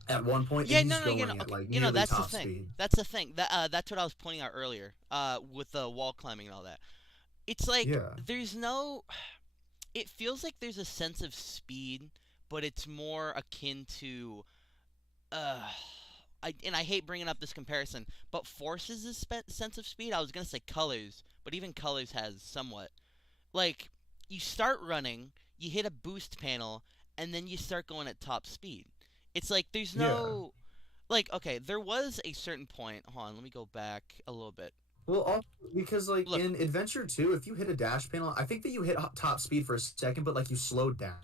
at one point, yeah, and he's no, going at okay, like nearly that's the top thing. speed. That's the thing. That's what I was pointing out earlier. With the wall climbing and all that. It's like Yeah, there's no. It feels like there's a sense of speed, but it's more akin to uh I hate bringing up this comparison, but Forces is sense of speed. I was gonna say Colors, but even Colors has somewhat. Like you start running, you hit a boost panel, and then you start going at top speed. It's like there's yeah. no like okay, there was a certain point. Hold on, let me go back a little bit. Well, also because like Look, in Adventure 2, if you hit a dash panel, I think that you hit top speed for a second, but like you slowed down.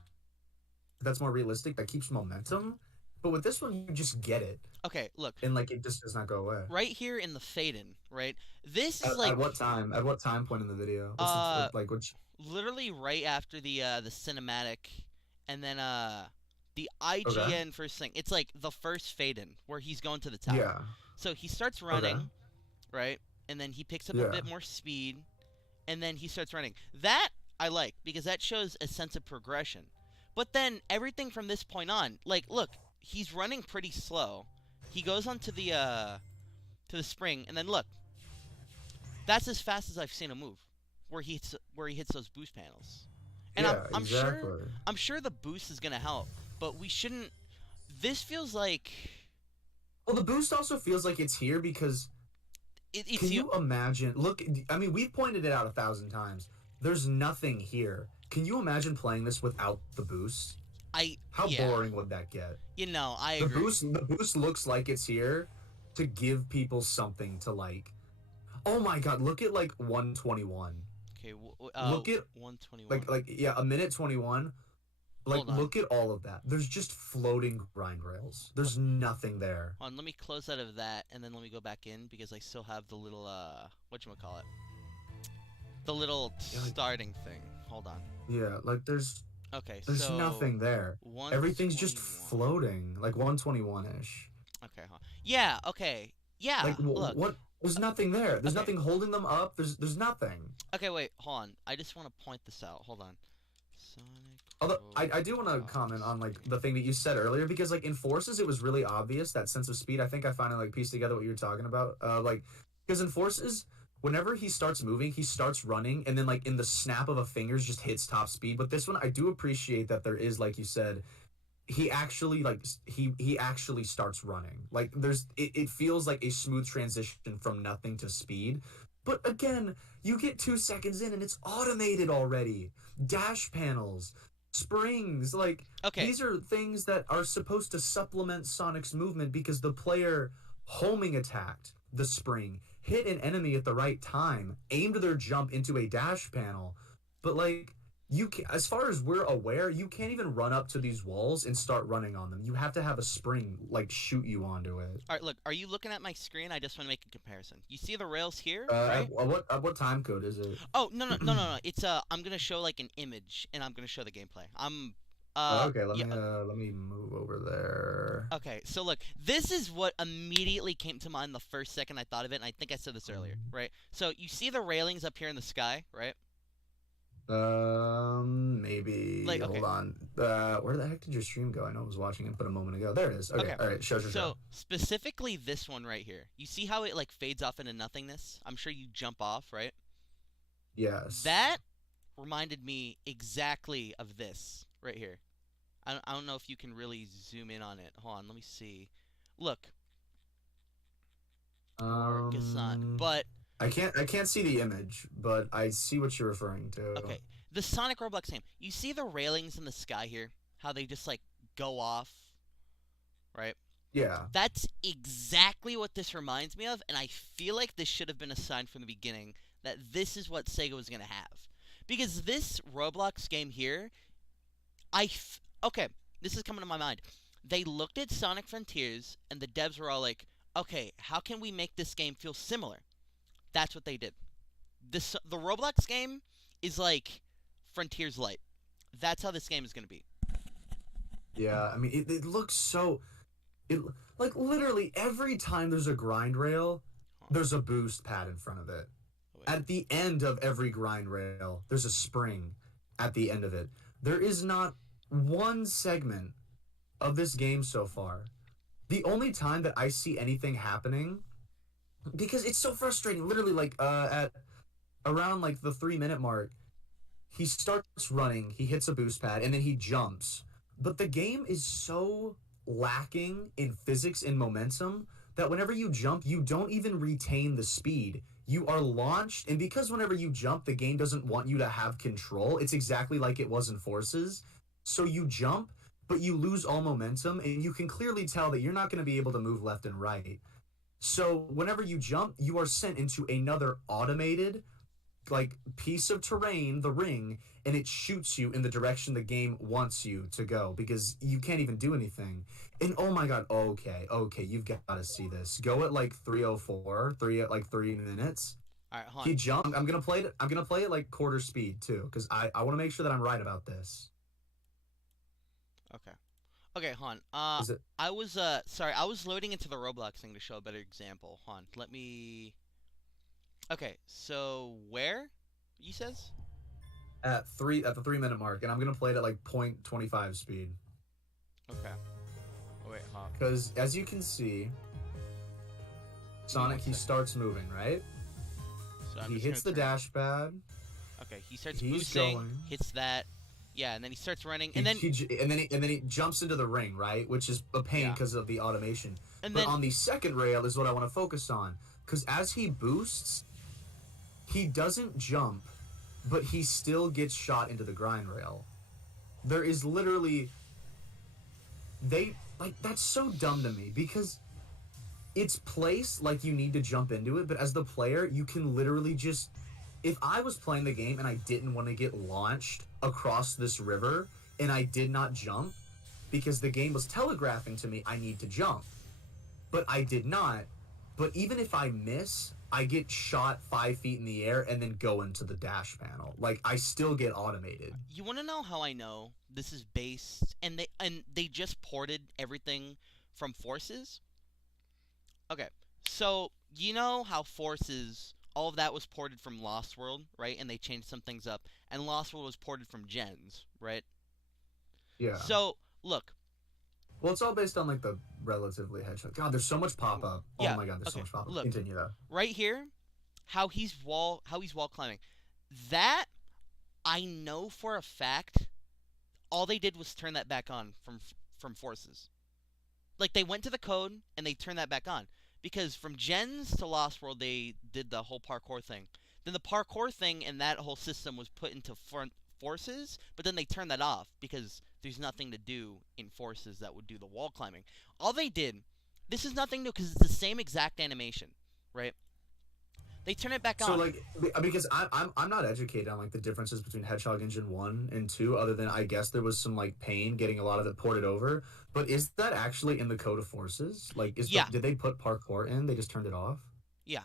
That's more realistic. That keeps momentum. But with this one, you just get it, okay, look, and like it just does not go away. right here in the Faden, right? This is At like what time? At what time point in the video? What's uh like which? literally right after the cinematic, and then the Okay. IGN first thing. It's like the first Faden where he's going to the tower. Yeah. So he starts Okay. running, right? And then he picks up a Yeah. bit more speed, and then he starts running. That I like because that shows a sense of progression. But then everything from this point on, like, look, he's running pretty slow. He goes onto the spring, and then look, that's as fast as I've seen him move, where he hits those boost panels. And Yeah, I'm sure exactly. the boost is gonna help, but we shouldn't. This feels like Well, the boost also feels like it's here because it's can the you imagine? Look, I mean, we've pointed it out 1,000 times. There's nothing here. Can you imagine playing this without the boost? I How yeah. boring would that get? I The agree. boost looks like it's here to give people something to like. Oh my god, look at like 121. Okay, Look at 121. yeah, a minute 21. Like Hold on. look at all of that. There's just floating grind rails. What? There's nothing there. Hold on, let me close out of that and then let me go back in because I still have the little whatchamacallit? The little Yeah, like, starting thing. Hold on. yeah, like Okay, there's so nothing there. Everything's just 121. floating, like 121-ish. Okay, huh. Yeah, okay. Yeah, Like look. what? There's nothing there. There's Okay. nothing holding them up. There's nothing. Okay, wait, hold on. I just want to point this out. Hold on. Sonic Although I do want to Roblox comment on like the game. thing that you said earlier because like in Forces it was really obvious that sense of speed. I think I finally like pieced together what you were talking about. Like because in Forces whenever he starts moving, he starts running and then like in the snap of a fingers just hits top speed. But this one I do appreciate that there is like you said he actually like he actually starts running. Like it feels like a smooth transition from nothing to speed. But again, you get 2 seconds in and it's automated already. Dash panels, springs, like Okay, these are things that are supposed to supplement Sonic's movement because the player homing attacked the spring, hit an enemy at the right time, aimed their jump into a dash panel. But like you can, as far as we're aware, you can't even run up to these walls and start running on them. You have to have a spring like shoot you onto it. alright, look, are you looking at my screen? I just want to make a comparison. You see the rails here, right? What time code is it? Oh, no. It's, I'm gonna show, like, an image, and I'm gonna show the gameplay. Okay, Yeah, let me move over there. okay, so look, this is what immediately came to mind the first second I thought of it, and I think I said this earlier, right? So, you see the railings up here in the sky, right? Maybe Like, hold okay, on. Where the heck did your stream go? I know I was watching it, but a moment ago. There it is. Okay, okay. all right. Show. So, specifically this one right here. You see how it, like, fades off into nothingness? I'm sure you jump off, right? Yes. That reminded me exactly of this right here. I don't know if you can really zoom in on it. Hold on, let me see. Look, or guess not. Um, But I can't see the image, but I see what you're referring to. okay, the Sonic Roblox game. You see the railings in the sky here? How they just like go off, right? Yeah. That's exactly what this reminds me of, and I feel like this should have been a sign from the beginning that this is what Sega was gonna have, because this Roblox game here, okay, this is coming to my mind. They looked at Sonic Frontiers, and the devs were all like, "Okay, how can we make this game feel similar?" That's what they did. The Roblox game is like Frontiers Light. That's how this game is gonna be. Yeah. I mean, it looks so. It like literally every time there's a grind rail, Huh. there's a boost pad in front of it. Oh, wait. At the end of every grind rail, there's a spring at the end of it. There is not one segment of this game so far. The only time that I see anything happening, because it's so frustrating, literally like at around like the 3 minute mark, he starts running, he hits a boost pad, and then he jumps. But the game is so lacking in physics and momentum that whenever you jump, you don't even retain the speed. You are launched, and because whenever you jump, the game doesn't want you to have control, it's exactly like it was in Forces. So you jump, but you lose all momentum, and you can clearly tell that you're not going to be able to move left and right. So whenever you jump, you are sent into another automated like piece of terrain, the ring, and it shoots you in the direction the game wants you to go because you can't even do anything. And oh my god, okay, you've got to see this. Go at like 304, 3 at like 3 minutes. All right, hold on. He jumped. I'm gonna play it like quarter speed too, because I want to make sure that I'm right about this. Okay. Okay, hon. Is it I was sorry, I was loading into the Roblox thing to show a better example. Hon, let me. Okay, so where? You says? at the 3 minute mark, and I'm gonna play it at like 0.25 speed. Okay. Oh, wait, huh? Because as you can see, Sonic, he starts moving, right? So he hits the dash pad. Okay, he starts He's boosting, going. hits that. Yeah, and then he starts running, and then he jumps into the ring, right? Which is a pain because of the automation. And but then on the second rail is what I want to focus on, because as he boosts, he doesn't jump, but he still gets shot into the grind rail. There is literally that's so dumb to me, because it's placed like you need to jump into it, but as the player, you can literally just, if I was playing the game and I didn't want to get launched across this river and I did not jump because the game was telegraphing to me I need to jump, but I did not. But even if I miss, I get shot 5 feet in the air and then go into the dash panel. Like, I still get automated. You want to know how I know this is based, and they just ported everything from Forces? Okay, so you know how Forces, all of that was ported from Lost World, right? And they changed some things up, and Lost World was ported from Gens, right? Yeah. So look. Well, it's all based on like the relatively hedgehog. God, there's so much pop up. Yeah, oh my God, there's so much pop up. Look, continue though. Right here, how he's wall climbing. That I know for a fact. All they did was turn that back on from Forces. Like, they went to the code and they turned that back on, because from Gens to Lost World they did the whole parkour thing. Then the parkour thing and that whole system was put into Forces, but then they turned that off because there's nothing to do in Forces that would do the wall climbing. All they did, this is nothing new because it's the same exact animation, right? They turn it back on. So like, because I'm not educated on like the differences between Hedgehog Engine 1 and 2, other than I guess there was some like pain getting a lot of it ported over. But is that actually in the code of Forces? Like, did they put parkour in? They just turned it off? Yeah.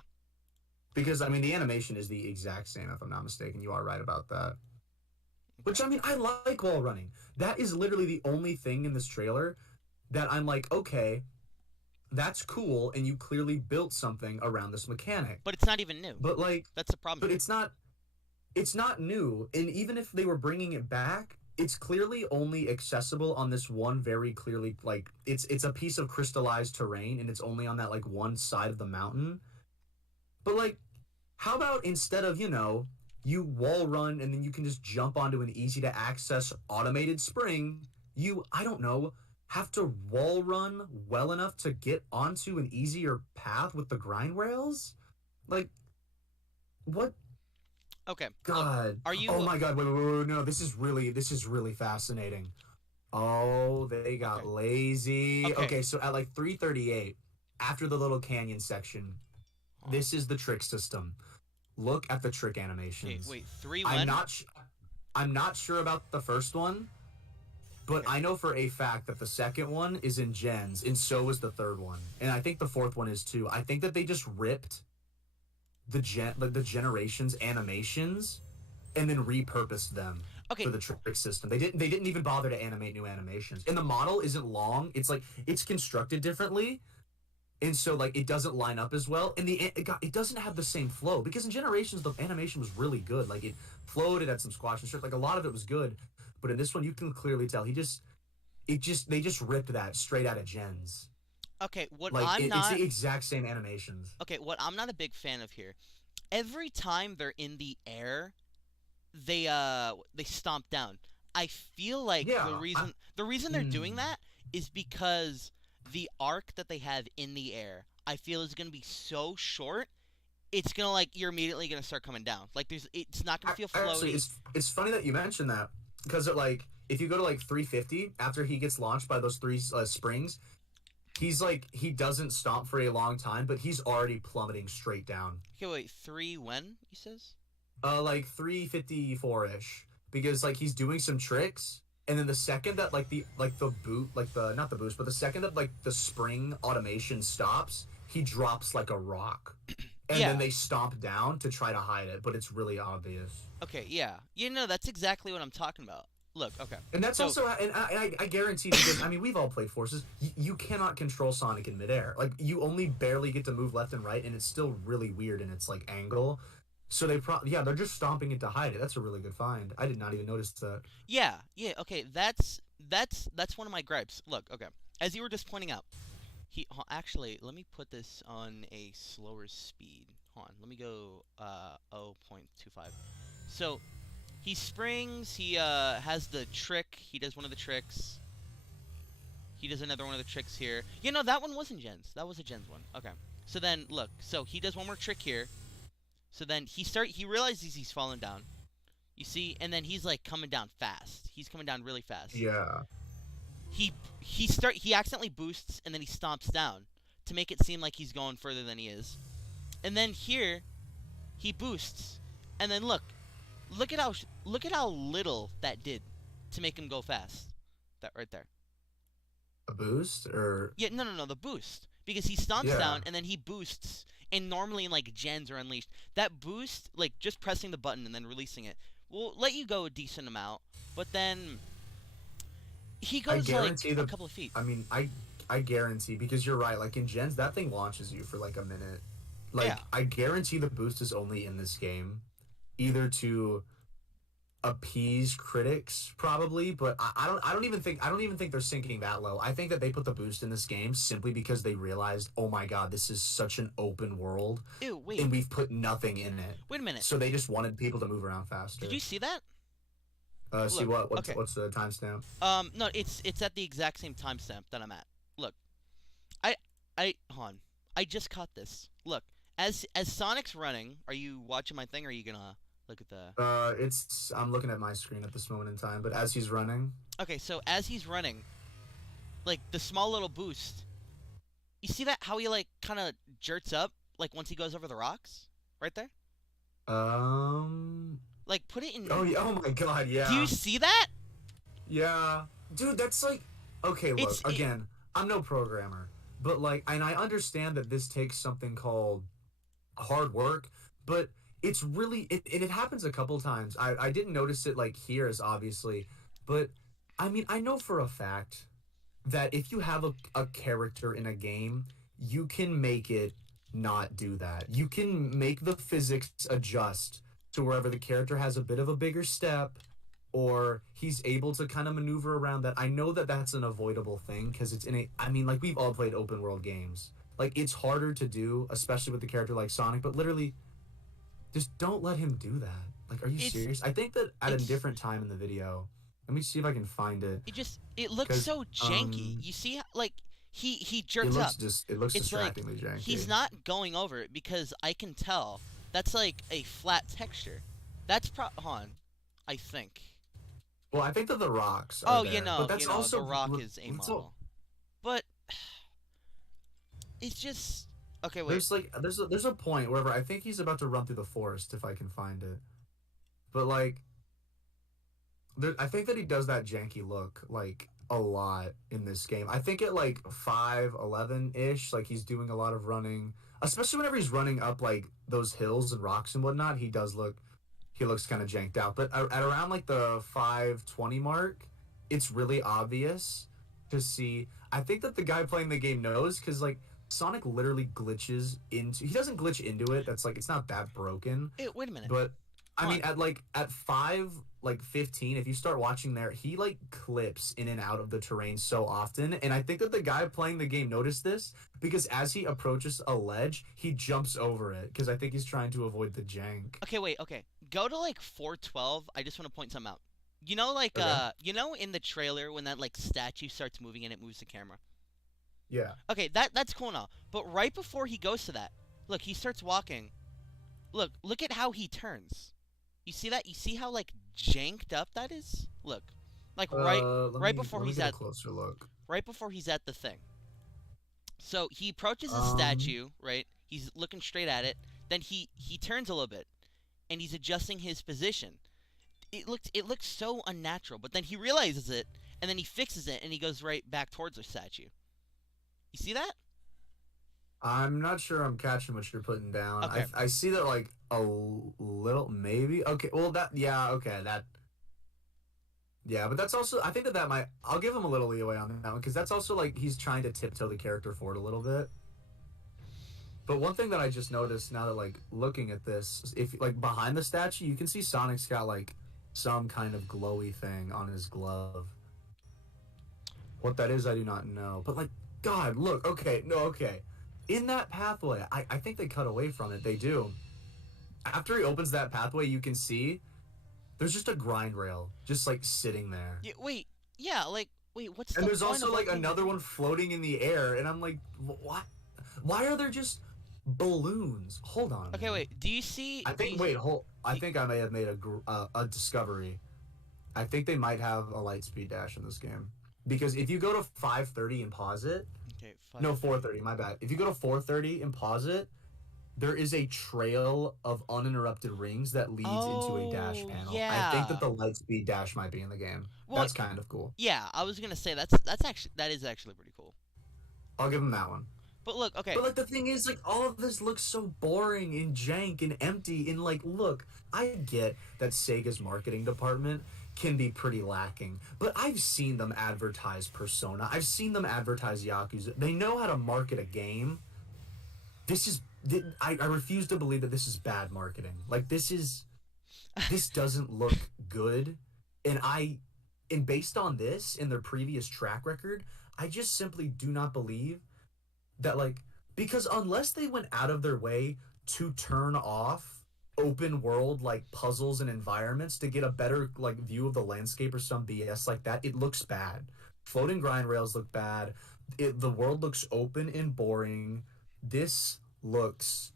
Because I mean, the animation is the exact same, if I'm not mistaken. You are right about that. Which, I mean, I like wall running. That is literally the only thing in this trailer that I'm like, okay, that's cool, and you clearly built something around this mechanic. But it's not even new. But like, that's the problem. But it's not new, and even if they were bringing it back, it's clearly only accessible on this one very clearly, like, it's a piece of crystallized terrain, and it's only on that like one side of the mountain. But like, how about instead of, you wall run and then you can just jump onto an easy to access automated spring, I don't know, have to wall run well enough to get onto an easier path with the grind rails? Like, what? Okay. God. Are you? Oh my God! Wait! No, this is really fascinating. Oh, they got lazy. Okay, so at like 3:38, after the little canyon section, this is the trick system. Look at the trick animations. Okay, wait, 3-1? I'm not sure about the first one, but I know for a fact that the second one is in Gens, and so is the third one, and I think the fourth one is too. I think that they just ripped the Generations animations and then repurposed them for the trick system. They didn't even bother to animate new animations, and the model isn't long. It's like it's constructed differently. And so, like, it doesn't line up as well, and it doesn't have the same flow, because in Generations the animation was really good. Like, it flowed, it had some squash and shit. Like, a lot of it was good, but in this one you can clearly tell they just ripped that straight out of Gens. Okay, it's the exact same animations. Okay, what I'm not a big fan of here, every time they're in the air, they stomp down. I feel like the reason they're doing that is because the arc that they have in the air, I feel, is going to be so short, it's going to, like, you're immediately going to start coming down. Like, it's not going to feel floaty. Actually, it's funny that you mentioned that, because if you go to, like, 350, after he gets launched by those three springs, he's, like, he doesn't stomp for a long time, but he's already plummeting straight down. Okay, wait, 3 when, he says? Like, 354-ish, because, like, he's doing some tricks. And then the second that not the boost, but the second that like the spring automation stops, he drops like a rock. And then they stomp down to try to hide it, but it's really obvious. Okay, yeah. That's exactly what I'm talking about. Look, okay. And that's I guarantee, because, I mean, we've all played Forces. You cannot control Sonic in midair. Like, you only barely get to move left and right, and it's still really weird in its, like, angle. So they're just stomping it to hide it. That's a really good find. I did not even notice that. Yeah, yeah, okay, that's one of my gripes. Look, okay, as you were just pointing out, actually, let me put this on a slower speed. Hold on, let me go 0.25. So he springs. He has the trick. He does one of the tricks. He does another one of the tricks here. You know, that one wasn't Jen's. That was a Jen's one. Okay. So then look. So he does one more trick here. So then he realizes he's falling down. You see, and then he's like coming down fast. He's coming down really fast. Yeah. He accidentally boosts and then he stomps down to make it seem like he's going further than he is. And then here he boosts. And then look at how little that did to make him go fast. That right there. A boost or Yeah, no, the boost. Because he stomps yeah. down and then he boosts. And normally in like gens or unleashed, that boost, like just pressing the button and then releasing it, will let you go a decent amount. But then he I goes like guarantee a couple of feet. I mean, I guarantee because you're right. Like in gens, that thing launches you for like a minute. Like Yeah. I guarantee the boost is only in this game, either to appease critics probably, but I don't even think they're sinking that low. I think that they put the boost in this game simply because they realized, oh my god, this is such an open world Ew, wait. and we've put nothing in it. Wait a minute. So they just wanted people to move around faster. Did you see that? See Look, what's okay. what's the timestamp? No, it's at the exact same timestamp that I'm at. Look, I hold on. I just caught this. Look, as Sonic's running, are you watching my thing or are you gonna look at the I'm looking at my screen at this moment in time, but as he's running, Okay, so as he's running, like the small little boost, you see that how he like kind of jerks up like once he goes over the rocks? Right there? um, Like put it in. oh yeah, oh my god, Do yeah, you see that? yeah, dude, that's like, okay, look, It's again, I'm no programmer, but like, and I understand that this takes something called hard work, but it's really and it happens a couple times. I didn't notice it like here as obviously, but I mean I know for a fact that if you have a character in a game, you can make it not do that. You can make the physics adjust to wherever the character has a bit of a bigger step or he's able to kind of maneuver around that. I know that that's an avoidable thing because it's in a I mean like we've all played open world games. Like it's harder to do, especially with the character like Sonic, but literally just don't let him do that. Like are you it's serious? I think that at a it's different time in the video, let me see if I can find it it looks cuz so janky. You see like he jerks up. it looks It's like distractingly janky. he's not going over it because I can tell that's like a flat texture. That's hold on, I think. Well, I think that the rocks are Oh, there, but that's the also rock is a let's all- model. But it's just okay. Wait. there's like there's a point wherever I think he's about to run through the forest if I can find it. But like I think that he does that janky look like a lot in this game. I think at like 5'11" ish, like he's doing a lot of running, especially whenever he's running up like those hills and rocks and whatnot. He looks kind of janked out. But at around like the 520 mark, it's really obvious to see. I think that the guy playing the game knows because like Sonic literally glitches into. He doesn't glitch into it. That's like it's not that broken. Wait a minute. But I Hold mean, on. at 5:15, if you start watching there, he like clips in and out of the terrain so often, and I think that the guy playing the game noticed this because as he approaches a ledge, he jumps over it because I think he's trying to avoid the jank. Okay, wait. Okay, go to like 412. I just want to point something out. You know, like Okay. in the trailer when that like statue starts moving and it moves the camera. Yeah. Okay, that's cool now. But right before he goes to that, look, he starts walking. Look at how he turns. You see that? You see how like janked up that is? Look, like right before let me he's get a at closer look. right before he's at the thing. So he approaches the Um, statue, right? He's looking straight at it. Then he turns a little bit, and he's adjusting his position. It looks so unnatural, but then he realizes it, and then he fixes it, and he goes right back towards the statue. You see that? I'm not sure I'm catching what you're putting down. Okay. I see that like a little maybe. Okay, well that yeah, okay, that yeah, but that's also I think that might I'll give him a little leeway on that one because that's also like he's trying to tiptoe the character forward a little bit. But one thing that I just noticed now that like looking at this, if like behind the statue, you can see Sonic's got like some kind of glowy thing on his glove. What that is, I do not know. But like, God, look, okay, no, okay. In that pathway, I think they cut away from it. They do. After he opens that pathway, you can see there's just a grind rail just like sitting there. Yeah, wait. Yeah, like wait, what's And the there's point also of like opening another the one floating in the air, and I'm like, what? Why are there just balloons? Hold on, Okay, man. wait. Do you see? I Do think. you, Wait, hold. I do, think I may have made a discovery. I think they might have a light speed dash in this game because if you go to 5:30 and pause it, okay, no 5:30. 4:30, my bad. If you go to 4:30 and pause it, there is a trail of uninterrupted rings that leads into a dash Oh panel. I think that yeah. the light speed dash might be in the game. Well, That's kind of cool. yeah. I was gonna say that is actually pretty cool. I'll give them that one. But look, okay. But like the thing is, like all of this looks so boring and jank and empty. And like, look, I get that Sega's marketing department can be pretty lacking, but I've seen them advertise Persona. I've seen them advertise Yakuza. They know how to market a game. This is. I refuse to believe that this is bad marketing. Like this doesn't look good, and based on this and their previous track record, I just simply do not believe that like because unless they went out of their way to turn off open world like puzzles and environments to get a better like view of the landscape or some BS like that, it looks bad. Floating grind rails look bad. The world looks open and boring. This looks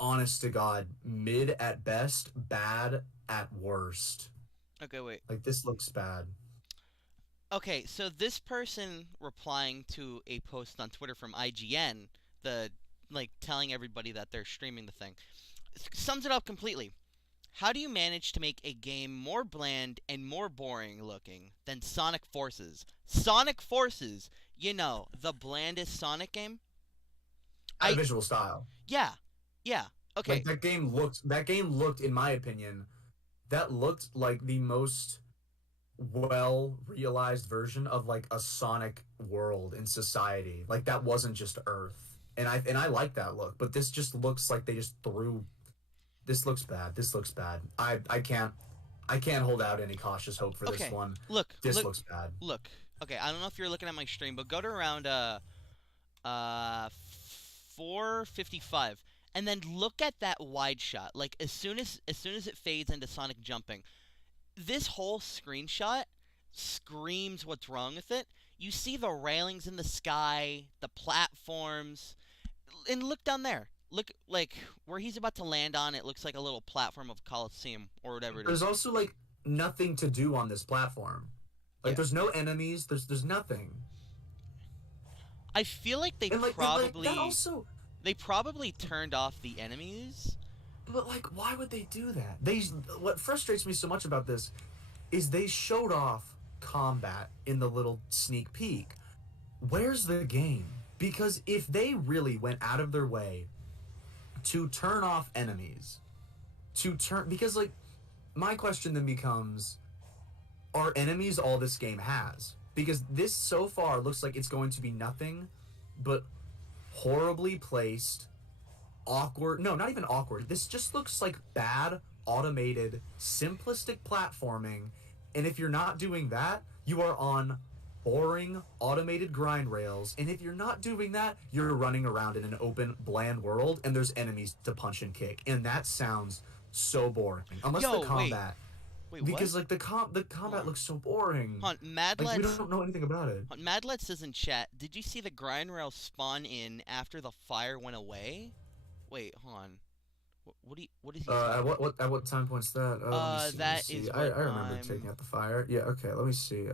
honest to God mid at best, bad at worst. Okay, wait. Like this looks bad. Okay, so this person replying to a post on Twitter from IGN, the like telling everybody that they're streaming the thing, sums it up completely. How do you manage to make a game more bland and more boring looking than Sonic Forces? Sonic Forces, the blandest Sonic game? Out of I visual style. yeah. Yeah. Like Okay. that game looked in my opinion, that looked like the most well realized version of like a Sonic world in society. Like that wasn't just Earth. And I like that look, but this just looks like they just threw this looks bad. This looks bad. I can't hold out any cautious hope for this Okay. one. Look, This look, looks bad. look. Okay, I don't know if you're looking at my stream, but go to around uh 4:55 and then look at that wide shot. Like as soon as it fades into Sonic jumping, this whole screenshot screams what's wrong with it. You see the railings in the sky, the platforms, and look down there. Look like where he's about to land on. It looks like a little platform of Coliseum or whatever it There's is. also like nothing to do on this platform. Like Yeah, there's no enemies, there's nothing. I feel like they And like that probably also they probably turned off the enemies. but like why would they do that? What frustrates me so much about this is they showed off combat in the little sneak peek. Where's the game? Because if they really went out of their way to turn off enemies, because like my question then becomes, are enemies all this game has? Because this so far looks like it's going to be nothing but horribly placed, awkward. No, not even awkward. This just looks like bad, automated, simplistic platforming. And if you're not doing that, you are on boring, automated grind rails. And if you're not doing that, you're running around in an open, bland world, and there's enemies to punch and kick. And that sounds so boring. Unless the Yo, wait, combat, wait, what? because like the Hold combat on, looks so boring. hold on. Like we don't know anything about it. Madlet says in chat, did you see the grind rail spawn in after the fire went away? Wait, hold on. What is he At talking? what time point's that? Let me see. Let me That see. is I what remember taking I'm. out the fire. Yeah. Okay. Let me see.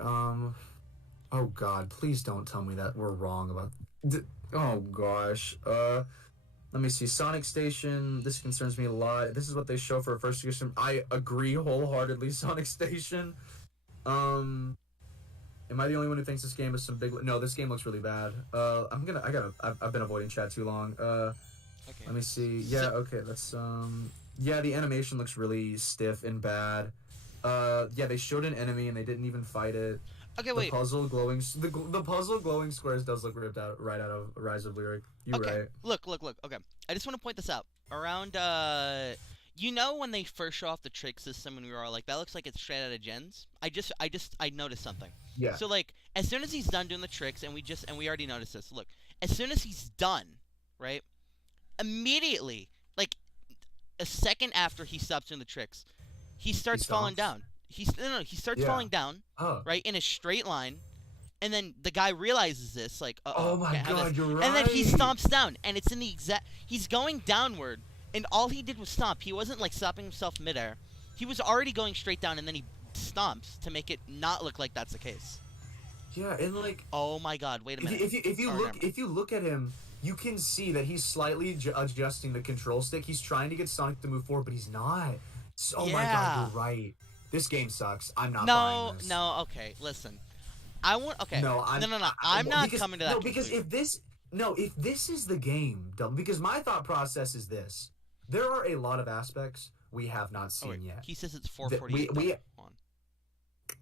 Oh God, please don't tell me that we're wrong about. Oh gosh. Let me see. Sonic Station. This concerns me a lot. This is what they show for a first edition. I agree wholeheartedly. Sonic Station. Um. Am I the only one who thinks this game is some big? No, this game looks really bad. I've been avoiding chat too long. Okay. Let me see. Yeah, okay, that's yeah, the animation looks really stiff and bad. Yeah, they showed an enemy and they didn't even fight it. Okay, The wait. puzzle glowing the puzzle glowing squares does look ripped out right out of Rise of Lyric. You Okay, right. look. Okay, I just want to point this out. Around when they first show off the trick system, and we were all like, "That looks like it's straight out of Gens." I noticed something. Yeah. So like, as soon as he's done doing the tricks, and we already noticed this. Look, as soon as he's done, right? Immediately, like a second after he stops doing the tricks, he He starts falling stomps. down. He starts Yeah. falling down, Oh. right, in a straight line, and then the guy realizes this, like, Oh my can't have this, god, you're and then he right. stomps down, and it's in the exact, he's going downward, and all he did was stomp. He wasn't like stopping himself midair. He was already going straight down, and then he stomps to make it not look like that's the case. Yeah, and like Oh my god, wait a minute. if you look at him, you can see that he's slightly adjusting the control stick. He's trying to get Sonic to move forward, but he's not. Oh my god, Yeah. you're right. This game sucks. I'm not No, buying this. no, okay, listen. I want, okay. No, No. I'm not coming to that because conclusion. if this is the game, because my thought process is this: there are a lot of aspects we have not Oh, wait, seen yet. he says it's That 448.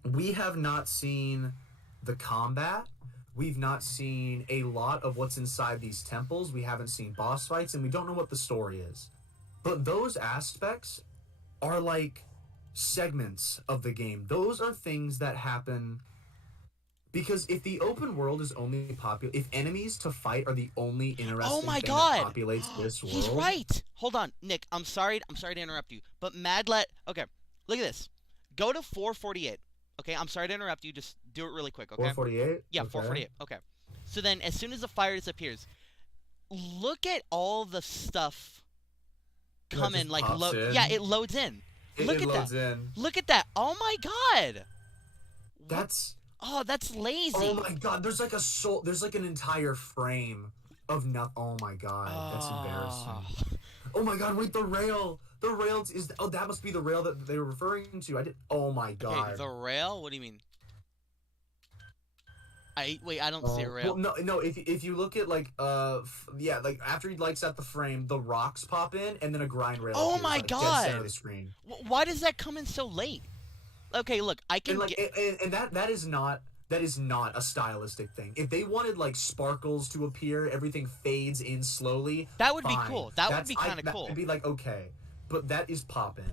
we have not seen the combat. We've not seen a lot of what's inside these temples. We haven't seen boss fights, and we don't know what the story is. But those aspects are like segments of the game. Those are things that happen because if the open world is only popular, if enemies to fight are the only interesting Oh my thing god! that populates this world, He's right! Hold on, Nick, I'm sorry to interrupt you, but Madlet, okay, look at this. Go to 448. Okay, I'm sorry to interrupt you, just do it really quick, okay? 448. Yeah, Okay. 448, okay. So then, as soon as the fire disappears, look at all the stuff come in, like, yeah, it loads in. Look It at loads that. in. Look at that. Oh my god! That's Oh, that's lazy. oh my god. There's like a soul. There's like an entire frame of nothing. Oh my god, that's embarrassing. Oh my god, wait, the rail. The rail is. Oh, that must be the rail that they were referring to. I did. Oh my god. Okay, the rail? What do you mean? Wait, I don't see a rail. Well, no. If you look at like yeah, like after he lights out the frame, the rocks pop in, and then a grind rail. Oh appears, my like, god! Dead center of the screen. Why does that come in so late? Okay, look, I can And like, get. and that is not. That is not a stylistic thing. If they wanted like sparkles to appear, everything fades in slowly. That would fine. be cool. That would be kind of cool. That'd be like okay, but that is poppin'.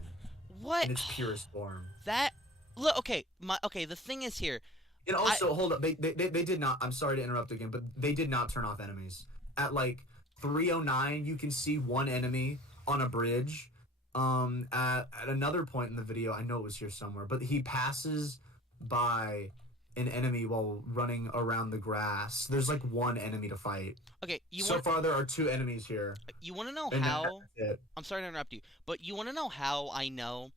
What? In its purest form. That look. Okay, the thing is here. And also, hold up. They did not. I'm sorry to interrupt again, but they did not turn off enemies. At like 309, you can see one enemy on a bridge. At another point in the video, I know it was here somewhere, but he passes by an enemy while running around the grass. There's like one enemy to fight. Okay, so far there are two enemies here. You want to know how? I'm sorry to interrupt you, but you want to know how I know?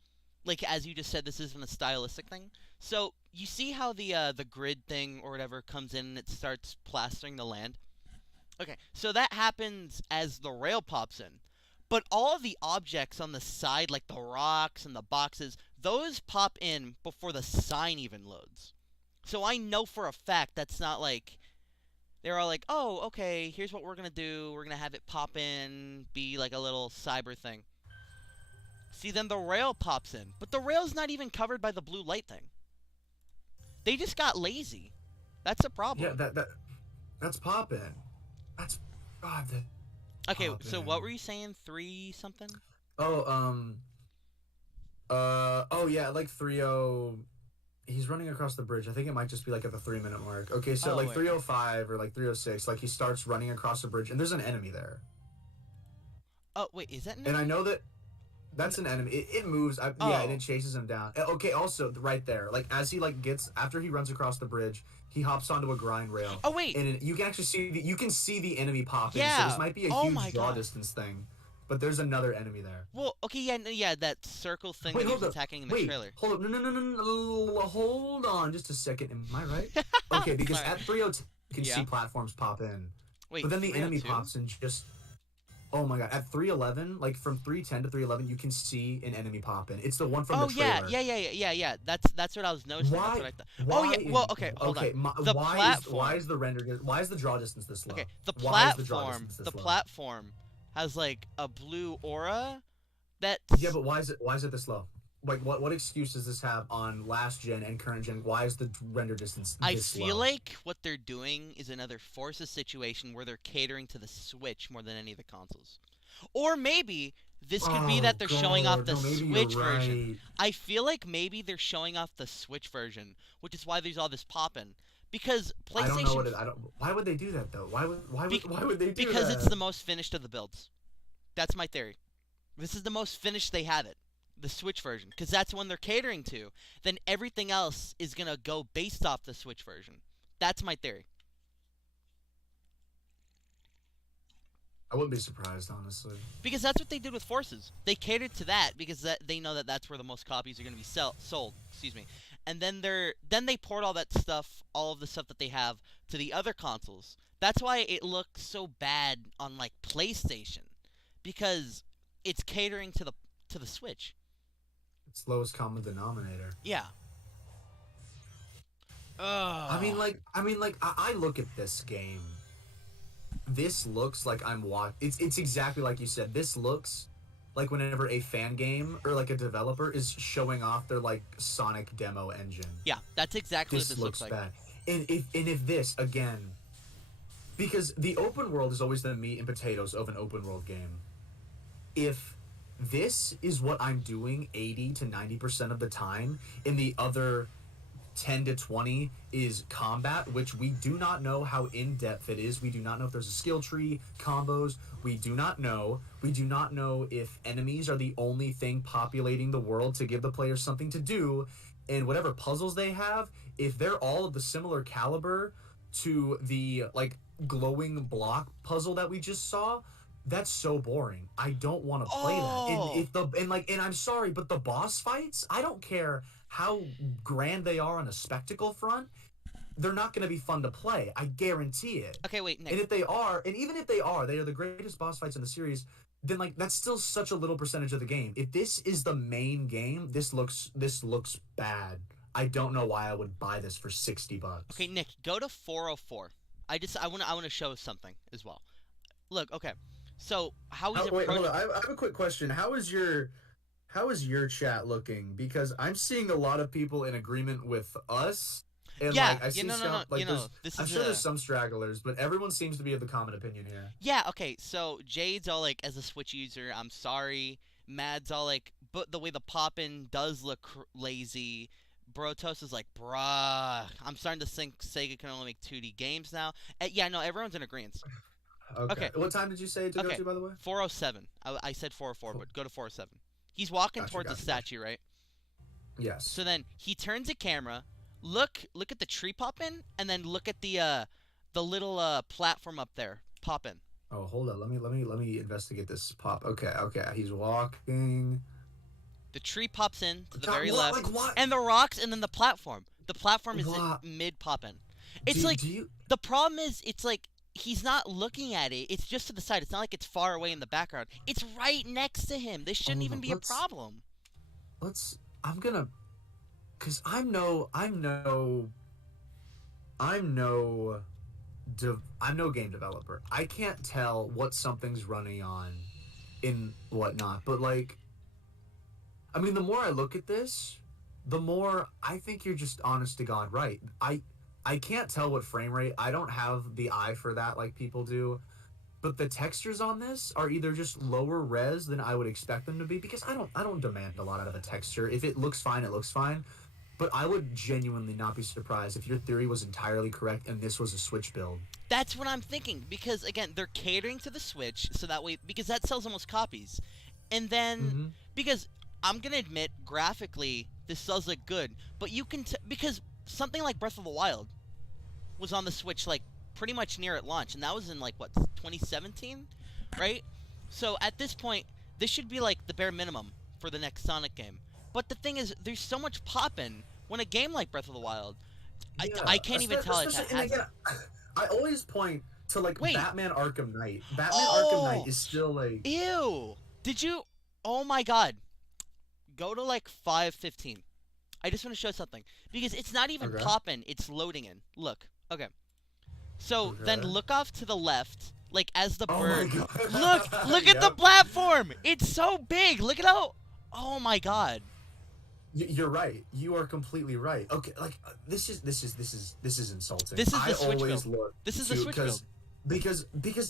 Like, as you just said, this isn't a stylistic thing. So you see how the grid thing or whatever comes in and it starts plastering the land. Okay, so that happens as the rail pops in. But all of the objects on the side, like the rocks and the boxes, those pop in before the sign even loads. So I know for a fact that's not like, they're all like, oh, okay, here's what we're going to do. We're going to have it pop in, be like a little cyber thing. See, then the rail pops in. But the rail's not even covered by the blue light thing. They just got lazy. That's a problem. Yeah, that's poppin'. That's, God, okay, poppin'. So what were you saying? 3 something? Oh, oh yeah, like 30. He's running across the bridge. I think it might just be like at the 3-minute mark. Okay, so like 305 or like 306, like he starts running across the bridge and there's an enemy there. Oh, wait, is that an enemy? And I know that's an enemy. It moves. Yeah, and it chases him down. Okay, also right there, like as he like gets after he runs across the bridge, he hops onto a grind rail. Oh wait, and you can actually see the enemy popping. Yeah. So this might be a huge draw distance thing. But there's another enemy there. Well, okay, yeah, that circle thing that he was attacking in the trailer. Hold up, no, hold on just a second. Am I right? Okay, because at 302 you can see platforms pop in. Wait, but then the enemy pops in just. Oh my god! At 311, like from 310 to 311, you can see an enemy pop in. It's the one from the trailer. Yeah. That's what I was noticing. Why? That's what I thought. Yeah. Well, okay, hold on. The platform. Why is the render? Why is the draw distance this low? Okay, the platform. The platform has like a blue aura. Yeah, but why is it this low? what excuse does this have on last gen and current gen? Why is the render distance I this feel low? like what they're doing is another Forza situation where they're catering to the Switch more than any of the consoles. Or maybe this could be Oh that they're showing off god, the no, maybe you're Switch version. right. I feel like maybe they're showing off the Switch version, which is why there's all this poppin'. Because I don't know PlayStation, what it. I don't. Why would they do that though? be, Why would they do because it's that? the most finished of the builds. That's my theory. This is the most finished they have it. The Switch version. Because that's when they're catering to. Then everything else is going to go based off the Switch version. That's my theory. I wouldn't be surprised, honestly. Because that's what they did with Forces. They catered to that because they know that that's where the most copies are going to be sold. Excuse me. And then they poured all that stuff, all of the stuff that they have, to the other consoles. That's why it looks so bad on like PlayStation, because it's catering to the Switch. It's lowest common denominator. Yeah. I mean, like, I look at this game. This looks like I'm watching. It's exactly like you said. This looks like whenever a fan game or like a developer is showing off their like Sonic demo engine. Yeah, that's exactly what This this looks looks like. bad. And if this again, because the open world is always the meat and potatoes of an open world game. If this is what I'm doing 80 to 90% of the time, and the other 10 to 20 is combat, which we do not know how in-depth it is. We do not know if there's a skill tree, combos. We do not know. We do not know if enemies are the only thing populating the world to give the player something to do. And whatever puzzles they have, if they're all of the similar caliber to the like glowing block puzzle that we just saw, that's so boring. I don't want to play that. Oh, And I'm sorry, but the boss fights, I don't care how grand they are on a spectacle front, they're not going to be fun to play. I guarantee it. okay. Wait, And Nick. if they are, and even if they are the greatest boss fights in the series, then like that's still such a little percentage of the game. If this is the main game, this looks bad. I don't know why I would buy this for $60. Okay, Nick. Go to 404. I want to show something as well. Look. Okay. So how he's Wait, hold approaching. on. I have a quick question. How is your chat looking? Because I'm seeing a lot of people in agreement with us, and Yeah. like I see No. some like there's. This I'm is sure there's some stragglers, but everyone seems to be of the common opinion here. Yeah. Okay. So Jade's all like, as a Switch user, I'm sorry. Mad's all like, but the way the poppin' does look lazy. Brotos is like, bruh. I'm starting to think Sega can only make 2D games now. Yeah. No. Everyone's in agreement. Okay. Okay. What time did you say it to go Okay. to, by the way? 407. I said 404, but go to 407. He's walking Gotcha, towards the gotcha, statue, right? Yes. So then he turns the camera. Look at the tree poppin', and then look at the little platform up there poppin'. Oh, hold on. Let me investigate this pop. Okay. He's walking. The tree pops in to the God, very what? left, Like what? and the rocks, and then the platform. The platform is What? mid poppin'. It's Do, like do you? the problem is it's like he's not looking at it. It's just to the side. It's not like it's far away in the background. It's right next to him. This shouldn't even be a problem. Let's. I'm gonna. Cause I'm no game developer. I can't tell what something's running on in whatnot. But like, I mean, the more I look at this, the more I think you're just honest to God right. I can't tell what frame rate. I don't have the eye for that like people do. But the textures on this are either just lower res than I would expect them to be, because I don't demand a lot out of a texture. If it looks fine, it looks fine. But I would genuinely not be surprised if your theory was entirely correct and this was a Switch build. That's what I'm thinking, because again, they're catering to the Switch, so that way, because that sells the most copies, and then Mm-hmm. because I'm gonna admit, graphically, this does look good, but you can because something like Breath of the Wild was on the Switch like pretty much near at launch, and that was in like what 2017, right? So at this point, this should be like the bare minimum for the next Sonic game. But the thing is, there's so much poppin' when a game like Breath of the Wild, I can't even tell it And has again, I always point to like Wait. Batman Arkham Knight. Batman Oh! Arkham Knight is still like. Ew! Did you? Oh my god. Go to like 5:15. I just want to show something. Because it's not even Okay. poppin', it's loading in. Look. Okay. So then Okay. look off to the left, like as the Oh bird. my god! Look at the Yep. platform! It's so big! Look at how. Oh my god. You're right. You are completely right. Okay, like this is insulting. This is I the Switch build. always look This is the to Switch build. because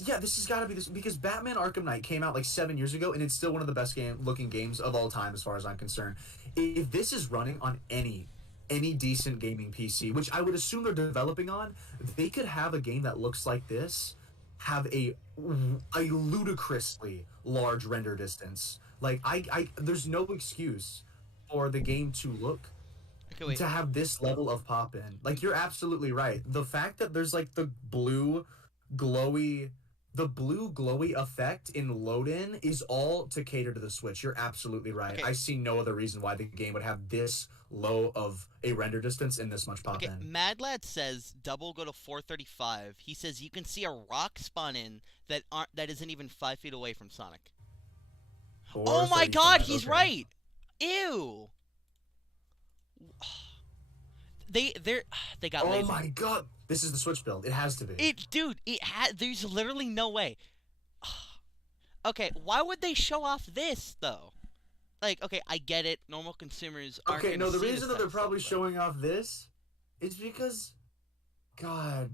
yeah, this has got to be this because Batman Arkham Knight came out like 7 years ago, and it's still one of the best looking games of all time as far as I'm concerned. If this is running on any decent gaming PC, which I would assume they're developing on, they could have a game that looks like this, have a ludicrously large render distance. Like there's no excuse for the game to look Okay, wait. to have this level of pop in. Like you're absolutely right. The fact that there's like glowy the blue glowy effect in load in is all to cater to the Switch. You're absolutely right. Okay. I see no other reason why the game would have this low of a render distance and this much pop Okay, in. Mad Lad says double go to 435. He says you can see a rock spawn in that isn't even 5 feet away from Sonic. Oh my God, 435. he's Okay. right. Ew. They got Oh lazy. my God. This is the Switch build. It has to be. There's literally no way. Okay, why would they show off this though? Like, okay, I get it. Normal consumers aren't Okay, gonna no, the see reason this that type they're of stuff, probably but- showing off this is because, God,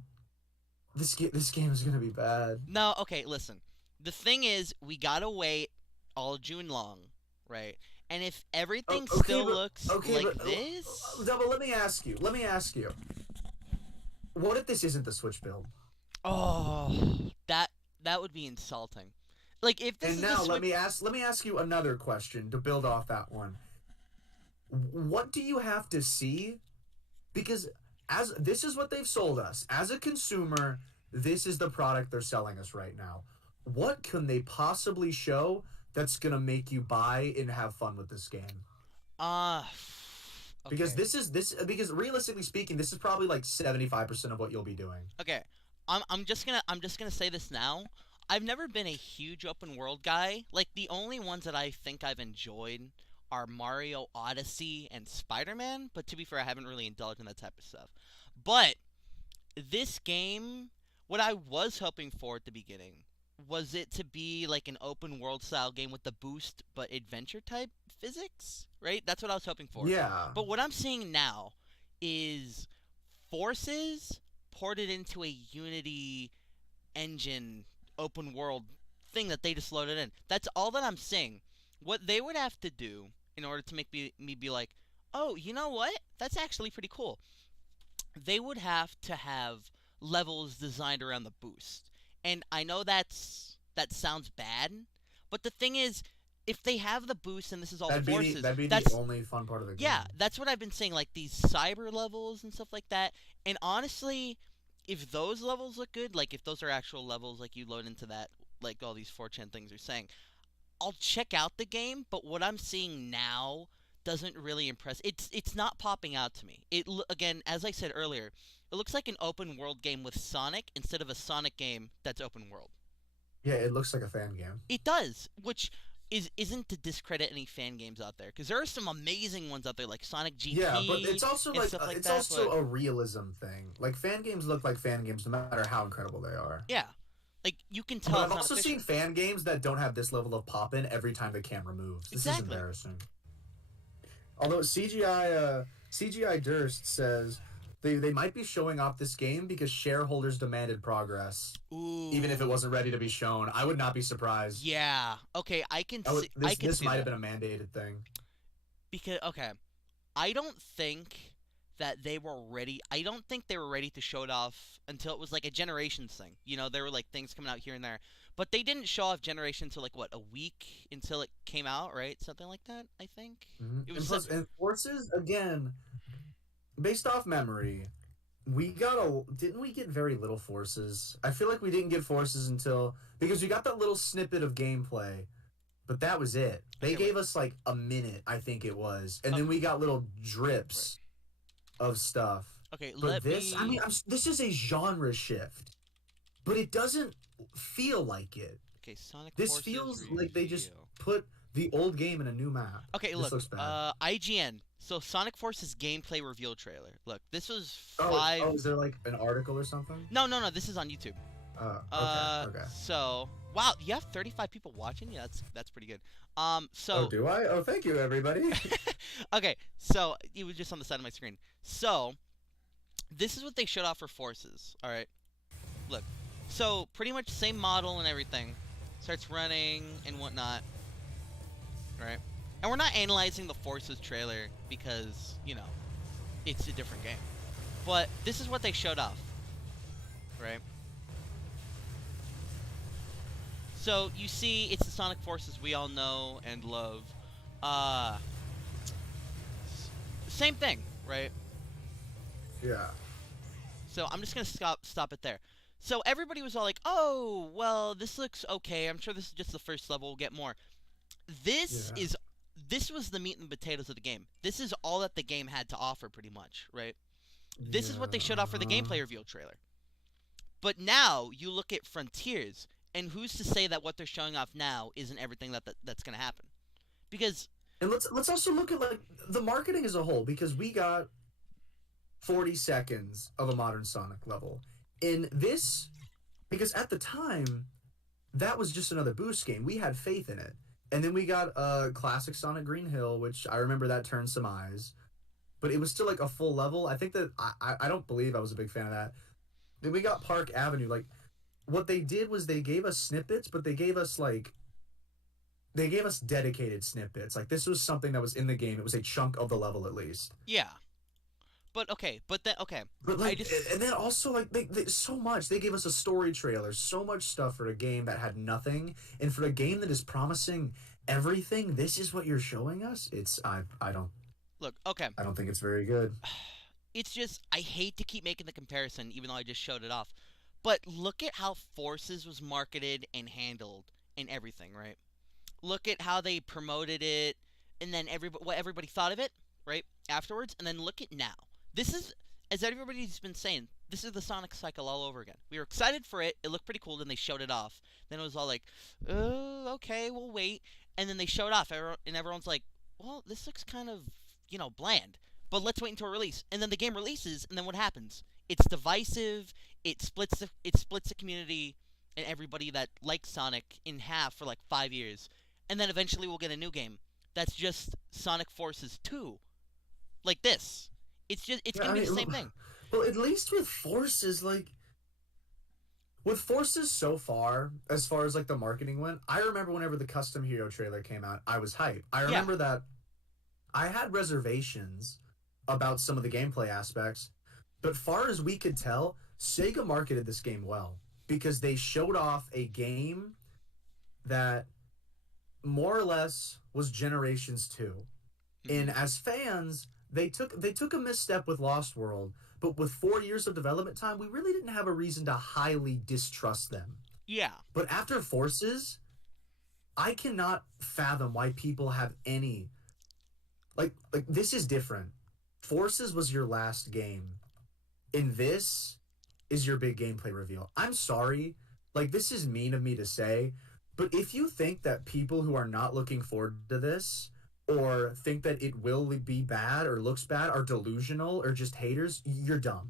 this game is gonna be bad. No, okay, listen. The thing is, we gotta wait all June long, right? And if everything still looks like this, Double. Let me ask you. What if this isn't the Switch build? oh, that would be insulting. Like if this And is now the Switch, let me ask you another question to build off that one. What do you have to see? Because as this is what they've sold us as a consumer, this is the product they're selling us right now. What can they possibly show that's gonna make you buy and have fun with this game? okay. Because because realistically speaking, this is probably like 75% of what you'll be doing. Okay, I'm just gonna say this now. I've never been a huge open world guy. Like the only ones that I think I've enjoyed are Mario Odyssey and Spider-Man. But to be fair, I haven't really indulged in that type of stuff. But this game, what I was hoping for at the beginning was it to be like an open world style game with the boost but adventure type physics, right? That's what I was hoping for. Yeah. But what I'm seeing now is Forces ported into a Unity engine open world thing that they just loaded in. That's all that I'm seeing. What they would have to do in order to make me be like, oh, you know what? That's actually pretty cool. They would have to have levels designed around the boost. And I know that sounds bad, but the thing is, if they have the boost and this is all Forces, that'd be that's the only fun part of the game. yeah, that's what I've been saying, like these cyber levels and stuff like that. And honestly, if those levels look good, like if those are actual levels, like you load into that, like all these 4chan things are saying, I'll check out the game. But what I'm seeing now doesn't really impress. It's not popping out to me. Again, as I said earlier, it looks like an open world game with Sonic instead of a Sonic game that's open world. Yeah, it looks like a fan game. It does, which isn't to discredit any fan games out there, because there are some amazing ones out there like Sonic GT. Yeah, but it's also and like stuff it's that, also but- a realism thing. Like fan games look like fan games no matter how incredible they are. Yeah, like you can tell. But it's I've not also official. seen fan games that don't have this level of pop in every time the camera moves. This Exactly. is embarrassing. Although CGI Durst says they might be showing off this game because shareholders demanded progress, Ooh. even if it wasn't ready to be shown. I would not be surprised. Yeah. Okay, I can I would- see. I can this see might that. have been a mandated thing. Because okay, I don't think that they were ready. I don't think they were ready to show it off until it was like a Generations thing. You know, there were like things coming out here and there, but they didn't show off Generations until like what, a week until it came out, right? Something like that. I think. Mm-hmm. It was and Forces again, based off memory. Didn't we get very little Forces? I feel like we didn't get Forces until because we got that little snippet of gameplay, but that was it. They gave us like a minute, I think it was, and then we got little drips of stuff. Okay, But this is a genre shift, but it doesn't feel like it. Okay, Sonic This Forces feels like they just review. put the old game in a new map. Okay, This look, looks bad. IGN. So Sonic Forces gameplay reveal trailer. Look, this was Oh, is there like an article or something? No, this is on YouTube. Okay. So Wow, you have 35 people watching? Yeah, that's pretty good. Oh, So do I? Oh, thank you, everybody. okay, so it was just on the side of my screen. So this is what they showed off for forces. All right, look. So pretty much same model and everything. Starts running and whatnot, right? And we're not analyzing the forces trailer because it's a different game. But this is what they showed off, right? So you see, it's the Sonic forces we all know and love. Uh, Same thing, right? Yeah. So I'm just gonna stop it there. So everybody was all like, "Oh, well, this looks okay. I'm sure this is just the first level. We'll get more." This Yeah. is this was the meat and potatoes of the game. This is all that the game had to offer, pretty much, right? This is what they Yeah. showed off for the gameplay reveal trailer. But now you look at Frontiers, and who's to say that what they're showing off now isn't everything that's gonna happen? Because And let's also look at like the marketing as a whole because we got 40 seconds of a modern Sonic level. In this, because at the time, that was just another boost game. We had faith in it. And then we got classic Sonic Green Hill, which I remember that turned some eyes. But it was still like a full level. I think that I don't believe I was a big fan of that. Then we got Park Avenue. Like what they did was they gave us snippets, but they gave us dedicated snippets. Like this was something that was in the game. It was a chunk of the level at least. yeah, but then But I like, just and then also like they so much. They gave us a story trailer, so much stuff for a game that had nothing, and for a game that is promising everything. This is what you're showing us. look, okay. I don't think it's very good. It's just I hate to keep making the comparison, even though I just showed it off. But look at how Forces was marketed and handled and everything, right? Look at how they promoted it, and then what everybody thought of it, right? Afterwards, and then look at now. This is, as everybody's been saying, this is the Sonic cycle all over again. We were excited for it. It looked pretty cool. Then they showed it off. Then it was all like, oh, okay, we'll wait. And then they showed off, and everyone's like, well, this looks kind of, bland. But let's wait until release. And then the game releases, and then what happens? It's divisive. It splits the community and everybody that likes Sonic in half for like 5 years. And then eventually we'll get a new game that's just Sonic Forces 2. Like this. It's Yeah, gonna I be the mean, same thing. well, at least with Forces, like with Forces so far, as far as like the marketing went, I remember whenever the custom hero trailer came out, I was hyped. I Yeah. remember that I had reservations about some of the gameplay aspects, but far as we could tell, Sega marketed this game well because they showed off a game that more or less was Generations 2. Hmm. And as fans, they took a misstep with Lost World, but with 4 years of development time, we really didn't have a reason to highly distrust them. Yeah. But after Forces, I cannot fathom why people have any like this is different. Forces was your last game. In this is your big gameplay reveal. I'm sorry. Like this is mean of me to say, but if you think that people who are not looking forward to this or think that it will be bad or looks bad are delusional or just haters, you're dumb.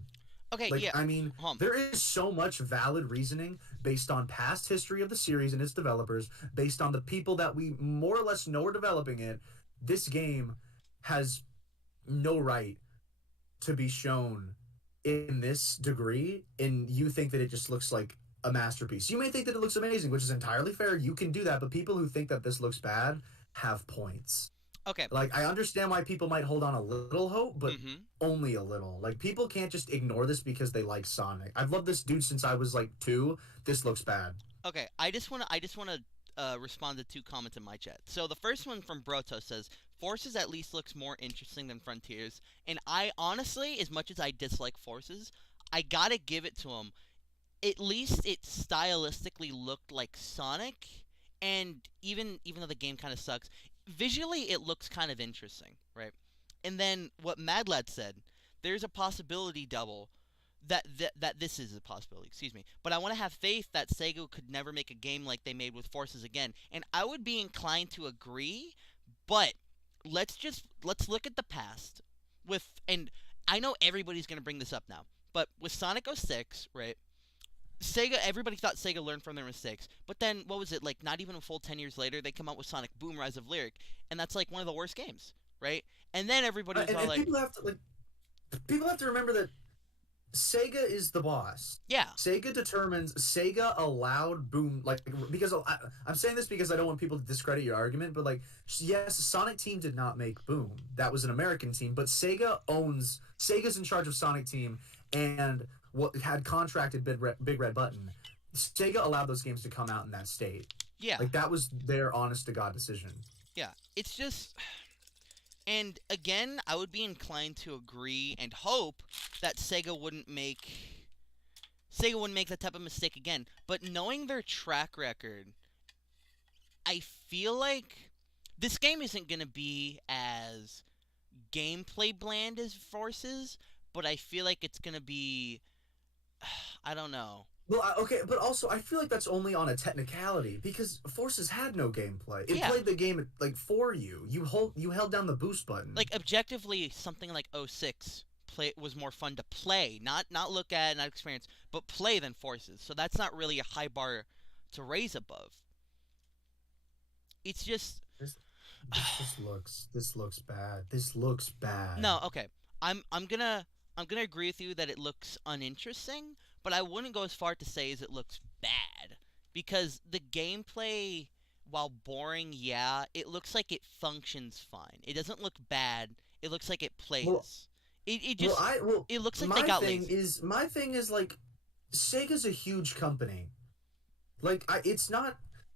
Okay. Like Yeah. I mean, Um. there is so much valid reasoning based on past history of the series and its developers, based on the people that we more or less know are developing it. This game has no right to be shown in this degree, and you think that it just looks like a masterpiece. You may think that it looks amazing, which is entirely fair. You can do that, but people who think that this looks bad have points. Okay. Like I understand why people might hold on a little hope, but Hmm. only a little. Like people can't just ignore this because they like Sonic. I've loved this dude since I was like 2. This looks bad. Okay. I just wanna respond to two comments in my chat. So the first one from Broto says Forces at least looks more interesting than Frontiers, and I honestly, as much as I dislike Forces, I gotta give it to him. At least it stylistically looked like Sonic, and even though the game kind of sucks, visually it looks kind of interesting, right? And then what Mad Lad said, there's a possibility double that this is a possibility, excuse me. But I want to have faith that Sega could never make a game like they made with Forces again, and I would be inclined to agree, but let's look at the past and I know everybody's going to bring this up now, but with Sonic 06, right? Sega, everybody thought Sega learned from their mistakes. But then, what was it, like, not even a full 10 years later, they come out with Sonic Boom Rise of Lyric, and that's, like, one of the worst games, right? And then everybody was all And like, people have to remember that Sega is the boss. yeah, Sega allowed Boom, like, because I'm saying this because I don't want people to discredit your argument, but like, yes, Sonic Team did not make Boom. That was an American team, but Sega's in charge of Sonic Team, and what had contracted Big Red Button. Sega allowed those games to come out in that state. yeah, Like, that was their honest to God decision. yeah. It's just. And again, I would be inclined to agree and hope that Sega wouldn't make that type of mistake again. But knowing their track record, I feel like this game isn't going to be as gameplay bland as Forces, but I feel like it's going to be I don't know. Well, okay, but also I feel like that's only on a technicality because Forces had no gameplay. It Yeah. played the game like for you. You held down the boost button. Like objectively something like 06 was more fun to play, not look at, not experience, but play than Forces. So that's not really a high bar to raise above. It's just this looks bad. This looks bad. no, okay. I'm gonna agree with you that it looks uninteresting, but I wouldn't go as far to say as it looks bad because the gameplay, while boring, yeah, it looks like it functions fine. It doesn't look bad. It looks like it plays. Well, It looks like they got lazy. My thing is like Sega's a huge company. Like it's not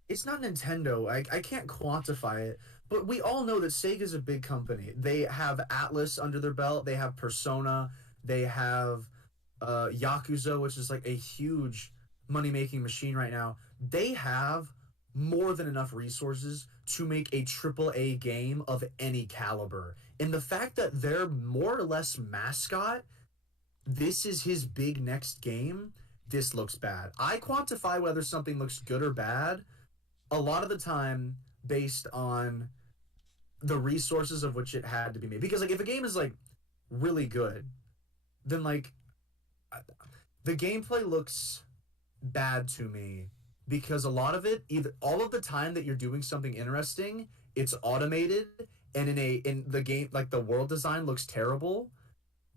Nintendo. I can't quantify it, but we all know that Sega's a big company. They have Atlas under their belt. They have Persona. They have Yakuza, which is like a huge money-making machine right now. They have more than enough resources to make a AAA game of any caliber. And the fact that their more or less mascot, this is his big next game, this looks bad. I quantify whether something looks good or bad a lot of the time based on the resources of which it had to be made. Because like if a game is like really good, then like the gameplay looks bad to me because a lot of it, either all of the time that you're doing something interesting, it's automated, and in the game, like the world design looks terrible,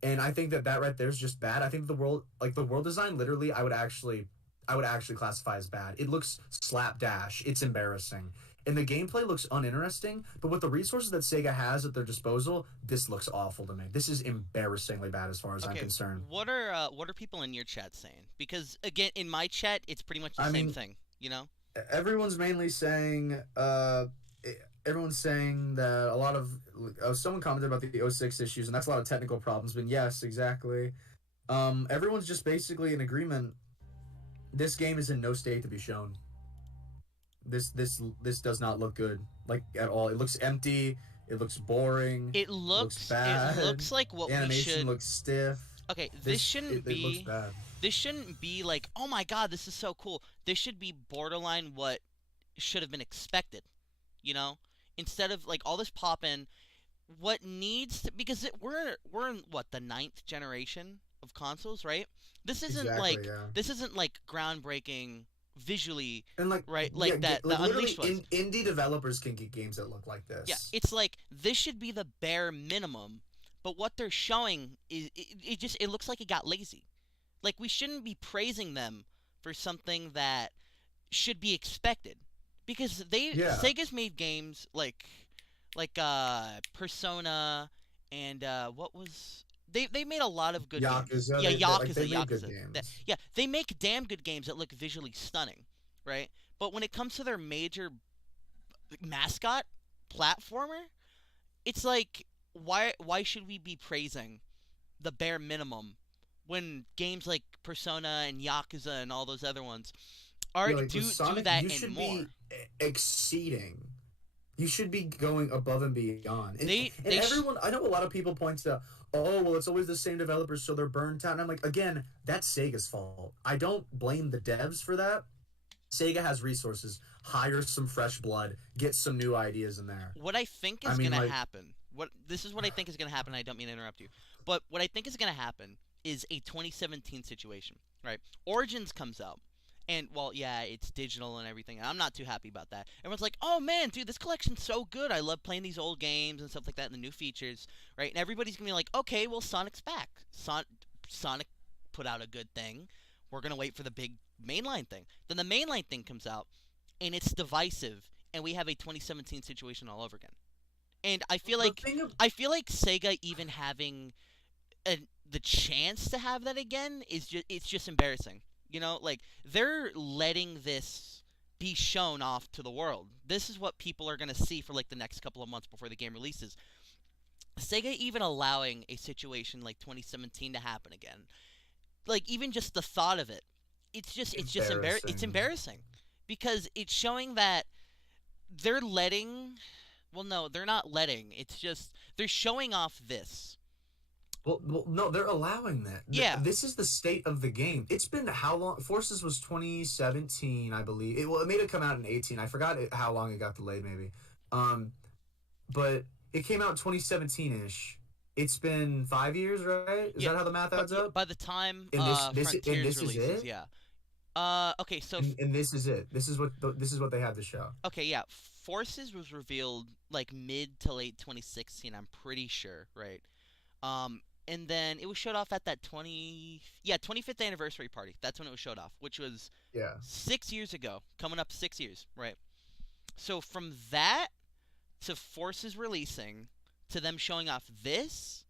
and I think that right there is just bad. I think the world design, literally, I would actually classify as bad. It looks slapdash. It's embarrassing. And the gameplay looks uninteresting, but with the resources that Sega has at their disposal, this looks awful to me. This is embarrassingly bad as far as I'm concerned. What are people in your chat saying? Because again, in my chat, it's pretty much the same thing. You know, everyone's mainly saying everyone's saying that a lot of someone commented about the 06 issues, and that's a lot of technical problems. But yes, exactly. Everyone's just basically in agreement. This game is in no state to be shown. This does not look good, like at all. It looks empty. It looks boring. It looks bad. It looks like what animation we should. Looks stiff. Okay, this shouldn't be. It looks bad. This shouldn't be like, oh my god, this is so cool. This should be borderline what should have been expected, you know? Instead of like all this poppin', what needs to, because we're in what, the 9th generation of consoles, right? This isn't this isn't like groundbreaking visually, and like right, like yeah, that like the Unleashed was. Indie developers can get games that look like this. Yeah, it's like this should be the bare minimum, but what they're showing is it looks like it got lazy. Like we shouldn't be praising them for something that should be expected, because Sega's made games like Persona and what was. They made a lot of good games. Yeah, Yakuza. They make damn good games that look visually stunning, right? But when it comes to their major mascot platformer, it's like why should we be praising the bare minimum when games like Persona and Yakuza and all those other ones do that and more? Exceeding. You should be going above and beyond. And I know a lot of people point to, oh, well, it's always the same developers, so they're burnt out. And I'm like, again, that's Sega's fault. I don't blame the devs for that. Sega has resources. Hire some fresh blood. Get some new ideas in there. What I think is going to happen, this is what I think is going to happen, I don't mean to interrupt you, but what I think is going to happen is a 2017 situation, right? Origins comes out. And, well, yeah, it's digital and everything, and I'm not too happy about that. Everyone's like, oh, man, dude, this collection's so good. I love playing these old games and stuff like that and the new features, right? And everybody's going to be like, okay, well, Sonic's back. Sonic put out a good thing. We're going to wait for the big mainline thing. Then the mainline thing comes out, and it's divisive, and we have a 2017 situation all over again. And The thing of I feel like Sega even having the chance to have that again is just embarrassing. You know, like they're letting this be shown off to the world. This is what people are going to see for like the next couple of months before the game releases. Sega even allowing a situation like 2017 to happen again. Like even just the thought of it. It's embarrassing. embarrassing because it's showing that they're letting well no, they're not letting. It's just they're showing off this. Well, no, they're allowing that. Yeah. This is the state of the game. It's been how long? Forces was 2017, I believe. It made it come out in 18. I forgot how long it got delayed, maybe. Um, but it came out 2017-ish. It's been 5 years, right? Is Yeah, that how the math but adds up? by the time And Frontiers this is releases, it. yeah. Okay, so And this is it. This is what they have to show. okay, yeah. Forces was revealed like mid to late 2016, I'm pretty sure, right? Um, and then it was showed off at that 25th anniversary party. That's when it was showed off, which was Yeah. 6 years ago, coming up 6 years, right? So from that to Forces releasing to them showing off this,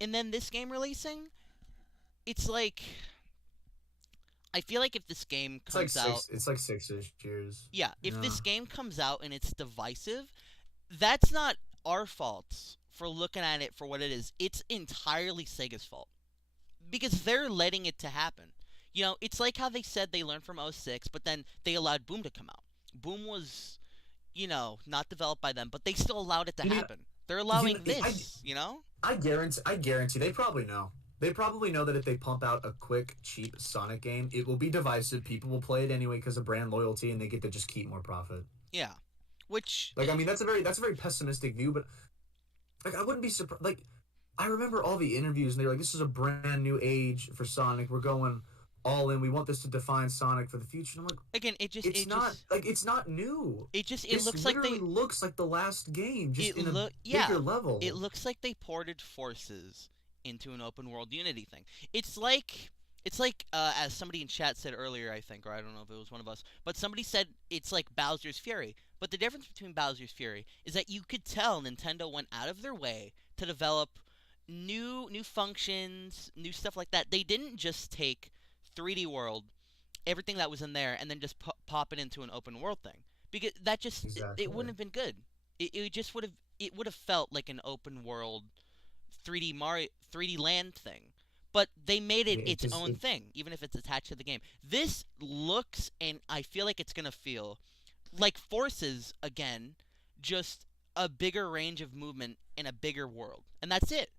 and then this game releasing, it's like I feel like if this game It's like comes out, six. It's like 6-ish years. yeah, if Yeah. this game comes out and it's divisive, that's not our fault for looking at it for what it is. It's entirely Sega's fault because they're letting it to happen. You know, it's like how they said they learned from '06, but then they allowed Boom to come out. Boom was, not developed by them, but they still allowed it to You know, happen. They're you know, allowing this, you know? I guarantee they probably know. They probably know that if they pump out a quick, cheap Sonic game, it will be divisive. People will play it anyway because of brand loyalty, and they get to just keep more profit. Yeah. Which, Like, I mean, that's a very pessimistic view, but like, I wouldn't be surprised. Like, I remember all the interviews, and they were like, "This is a brand new age for Sonic. We're going all in. We want this to define Sonic for the future." And I'm like, again, it's not new. it This looks like literally looks like the last game, just in a yeah, bigger level. it looks like they ported Forces into an open world Unity thing. It's like as somebody in chat said earlier, I think, or I don't know if it was one of us, but somebody said it's like Bowser's Fury. But the difference between Bowser's Fury is that you could tell Nintendo went out of their way to develop new functions, new stuff like that. They didn't just take 3D World, everything that was in there, and then just pop it into an open world thing because that just it Exactly. wouldn't have been good. It just would have felt like an open world 3D Mario 3D Land thing. But they made it It its just own it, thing, even if it's attached to the game. This looks, and I feel like it's gonna feel like Forces again, just a bigger range of movement in a bigger world, and that's it.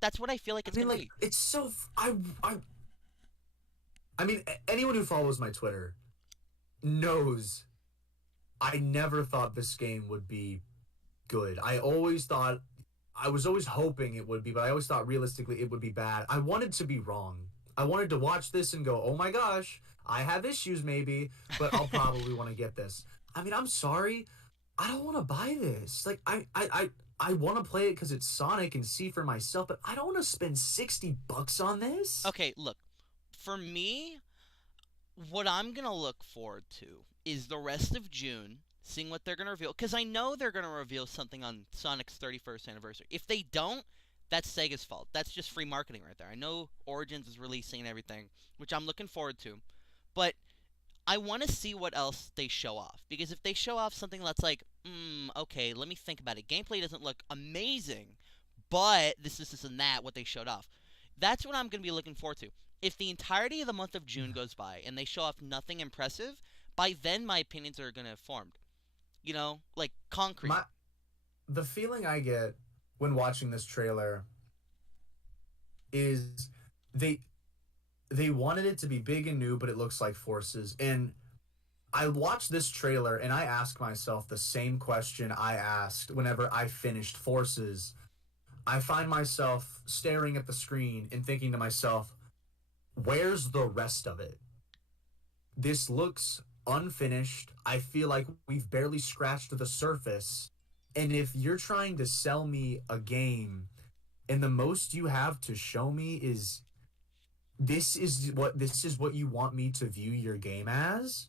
That's what I feel like I it's mean, gonna like, be. it's so. I mean, anyone who follows my Twitter knows I never thought this game would be good. I was always hoping it would be, but I always thought realistically it would be bad. I wanted to be wrong. I wanted to watch this and go, oh my gosh, I have issues maybe, but I'll probably want to get this. I mean, I'm sorry. I don't want to buy this. Like, I want to play it because it's Sonic and see for myself, but I don't want to spend $60 on this. Okay, look, for me, what I'm gonna look forward to is the rest of June, seeing what they're gonna reveal, because I know they're gonna reveal something on Sonic's 31st anniversary. If they don't, that's Sega's fault. That's just free marketing right there. I know Origins is releasing and everything, which I'm looking forward to, but I want to see what else they show off. Because if they show off something that's like, okay, let me think about it. Gameplay doesn't look amazing, but this and that, what they showed off. That's what I'm going to be looking forward to. If the entirety of the month of June goes by and they show off nothing impressive, by then my opinions are going to have formed. Like concrete. My the feeling I get when watching this trailer is they they wanted it to be big and new, but it looks like Forces. And I watched this trailer and I asked myself the same question I asked whenever I finished Forces. I find myself staring at the screen and thinking to myself, where's the rest of it? This looks unfinished. I feel like we've barely scratched the surface. And if you're trying to sell me a game and the most you have to show me is this is what you want me to view your game as,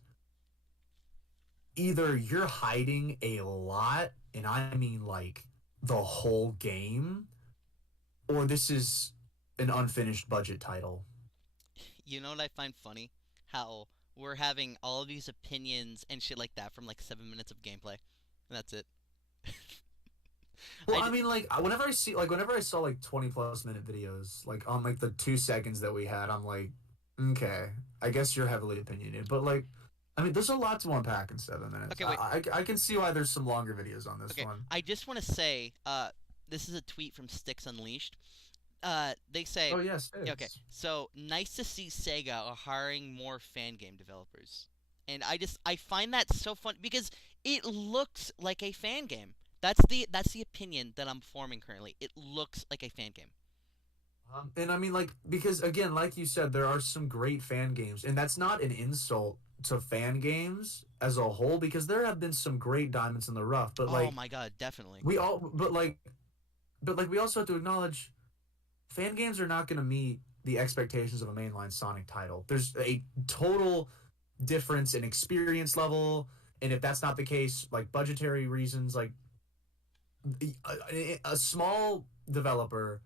either you're hiding a lot, and I mean like the whole game, or this is an unfinished budget title. You know what I find funny? How we're having all of these opinions and shit like that from like 7 minutes of gameplay. And that's it. Well, I mean, like whenever I saw like 20+ minute videos, like on like the 2 seconds that we had, I'm like, okay, I guess you're heavily opinionated, but like, I mean, there's a lot to unpack in 7 minutes. Okay, wait. I can see why there's some longer videos on this Okay, one. I just want to say, this is a tweet from Sticks Unleashed. They say, Oh yes, yeah, okay, so nice to see Sega are hiring more fan game developers, and I find that so fun because it looks like a fan game. That's the opinion that I'm forming currently. It looks like a fan game. And I mean, like, because again, like you said, there are some great fan games, and that's not an insult to fan games as a whole, because there have been some great diamonds in the rough. But Oh like, my god, definitely. but like we also have to acknowledge fan games are not going to meet the expectations of a mainline Sonic title. There's a total difference in experience level, and if that's not the case, like budgetary reasons, like a small developer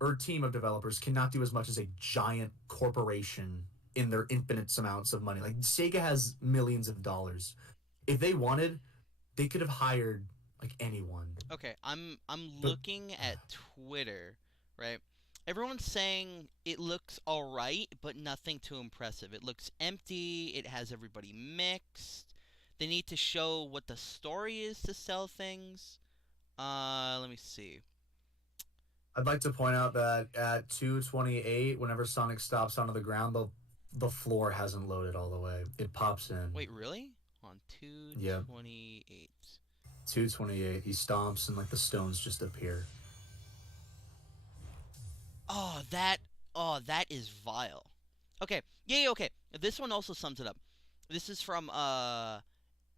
or team of developers cannot do as much as a giant corporation in their infinite amounts of money. Like Sega has millions of dollars. If they wanted, they could have hired like anyone. Okay, I'm But looking at Twitter, right? Everyone's saying it looks alright, but nothing too impressive. It looks empty, it has everybody mixed. They need to show what the story is to sell things. Let me see. I'd like to point out that at 2:28, whenever Sonic stops onto the ground, the floor hasn't loaded all the way. It pops in. Wait, really? On Yeah, 228. 2:28. He stomps and like the stones just appear. Oh, that is vile. Okay. Yeah, yeah, okay. This one also sums it up. This is from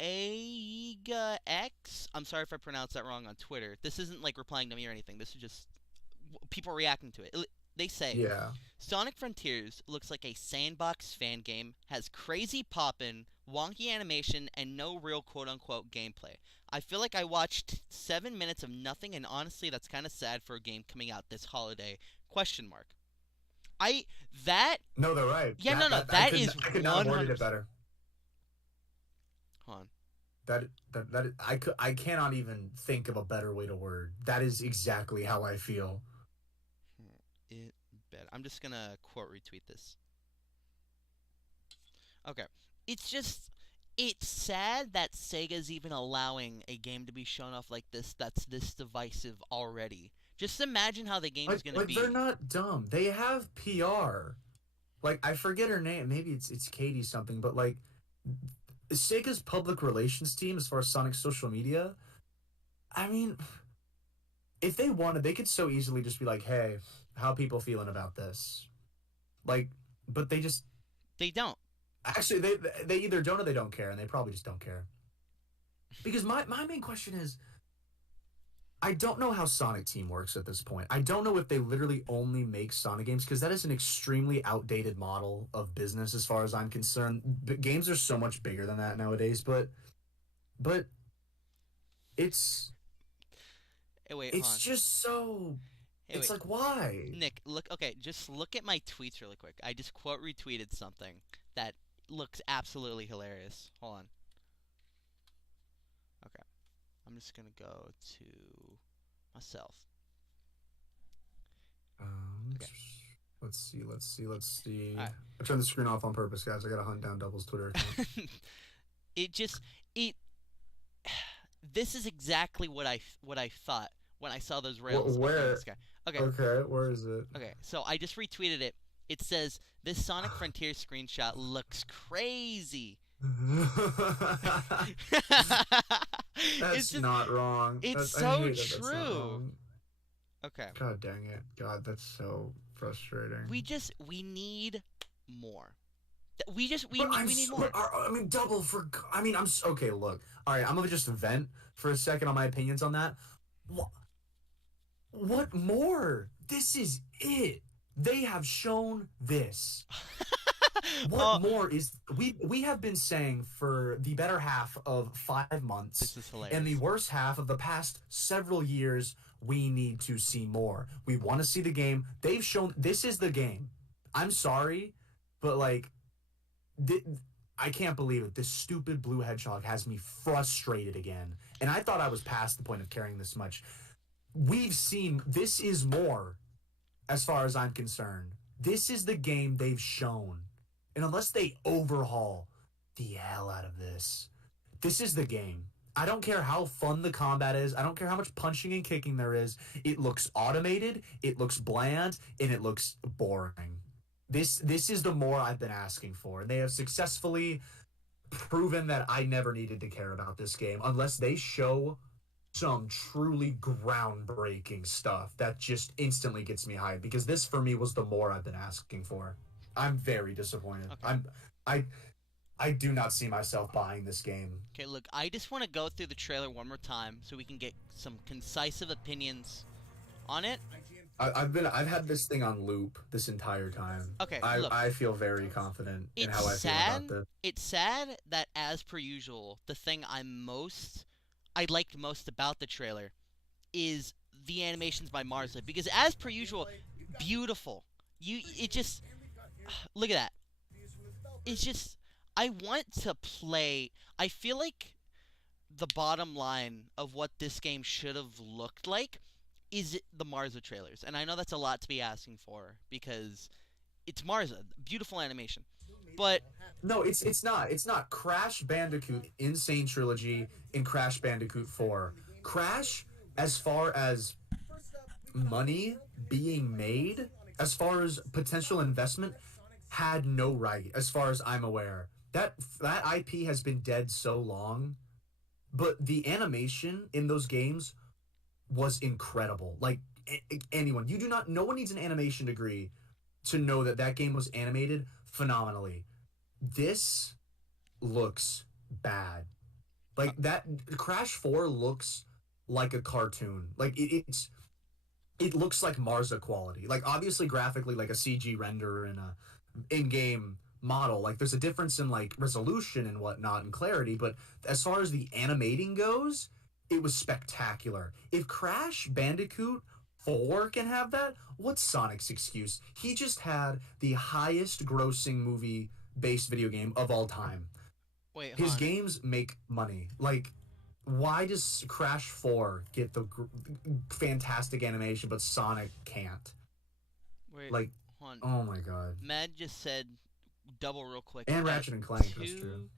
Aiga X. I'm sorry if I pronounced that wrong on Twitter. This isn't like replying to me or anything. This is just people reacting to it. They say Yeah. Sonic Frontiers looks like a sandbox fan game, has crazy poppin', wonky animation, and no real quote-unquote gameplay. I feel like I watched 7 minutes of nothing, and honestly, that's kind of sad for a game coming out this holiday. Question mark. I that No, they're right. Yeah, no, no, that is I could not have worded it 100%. better. Hold on. I cannot even think of a better way to word. That is exactly how I feel. It bet. I'm just gonna quote retweet this. Okay. It's just it's sad that Sega's even allowing a game to be shown off like this that's this divisive already. Just imagine how the game is gonna be. They're not dumb. They have PR. Like I forget her name. Maybe it's Katie something. But like Sega's public relations team, as far as Sonic's social media, I mean, if they wanted, they could so easily just be like, "Hey, how people feeling about this?" Like, but They don't. actually they either don't or they don't care, and they probably just don't care. Because my main question is, I don't know how Sonic Team works at this point. I don't know if they literally only make Sonic games, because that is an extremely outdated model of business as far as I'm concerned. Games are so much bigger than that nowadays, but it's Hey, wait, hold it's on. just so Hey, it's wait. like why? Nick, look. Okay, just look at my tweets really quick. I just quote retweeted something that looks absolutely hilarious. Hold on. Okay, I'm just gonna go to myself. Um, Okay. let's see. All right. I turned the screen off on purpose, guys. I gotta hunt down Double's Twitter account. it just it. This is exactly what I thought when I saw those rails appear in Where? the sky. Okay, Okay, where is it? okay. So I just retweeted it. It says this Sonic Frontier screenshot looks crazy. That's just, not wrong. it's I so hate that that's not true. wrong. Okay. God dang it. God, that's so frustrating. We need more. We need more. I mean, double for. I mean, okay. Look, all right. I'm gonna just vent for a second on my opinions on that. What? What more? This is it. They have shown this. What more is we have been saying for the better half of 5 months, This is hilarious. and the worst half of the past several years, we need to see more. We want to see the game. They've shown this is the game. I'm sorry, but like, I can't believe it. This stupid blue hedgehog has me frustrated again. And I thought I was past the point of caring this much. We've seen this is more, as far as I'm concerned. This is the game they've shown. And unless they overhaul the hell out of this is the game. I don't care how fun the combat is. I don't care how much punching and kicking there is. It looks automated, it looks bland, and it looks boring. This is the more I've been asking for. And they have successfully proven that I never needed to care about this game unless they show some truly groundbreaking stuff that just instantly gets me hyped, because this for me was the more I've been asking for. I'm very disappointed. Okay. I do not see myself buying this game. Okay, look, I just want to go through the trailer one more time so we can get some concise opinions on it. I've had this thing on loop this entire time. Okay, look, I feel very confident in how I feel about this. It's sad that, as per usual, the thing I liked most about the trailer is the animations by Marza, because as per usual, beautiful. Look at that. It's just, I want to play. I feel like the bottom line of what this game should have looked like is the Marza trailers. And I know that's a lot to be asking for because it's Marza, beautiful animation. But no, it's not. It's not. Crash Bandicoot Insane Trilogy and Crash Bandicoot 4. Crash, as far as money being made, as far as potential investment, had no right, as far as I'm aware. That IP has been dead so long, but the animation in those games was incredible. Like, anyone, no one needs an animation degree to know that game was animated phenomenally. This looks bad. Like, that Crash 4 looks like a cartoon. Like, it looks like Marza quality. Like, obviously graphically like a CG render and a in-game model. Like, there's a difference in like resolution and whatnot and clarity, but as far as the animating goes, it was spectacular. If Crash Bandicoot 4 can have that, what's Sonic's excuse? He just had the highest grossing movie-based video game of all time. wait, His games make money. Like, why does Crash 4 get the fantastic animation, but Sonic can't? Wait, Like, oh my god. Mad just said, double real quick. And Ratchet and Clank, that's true.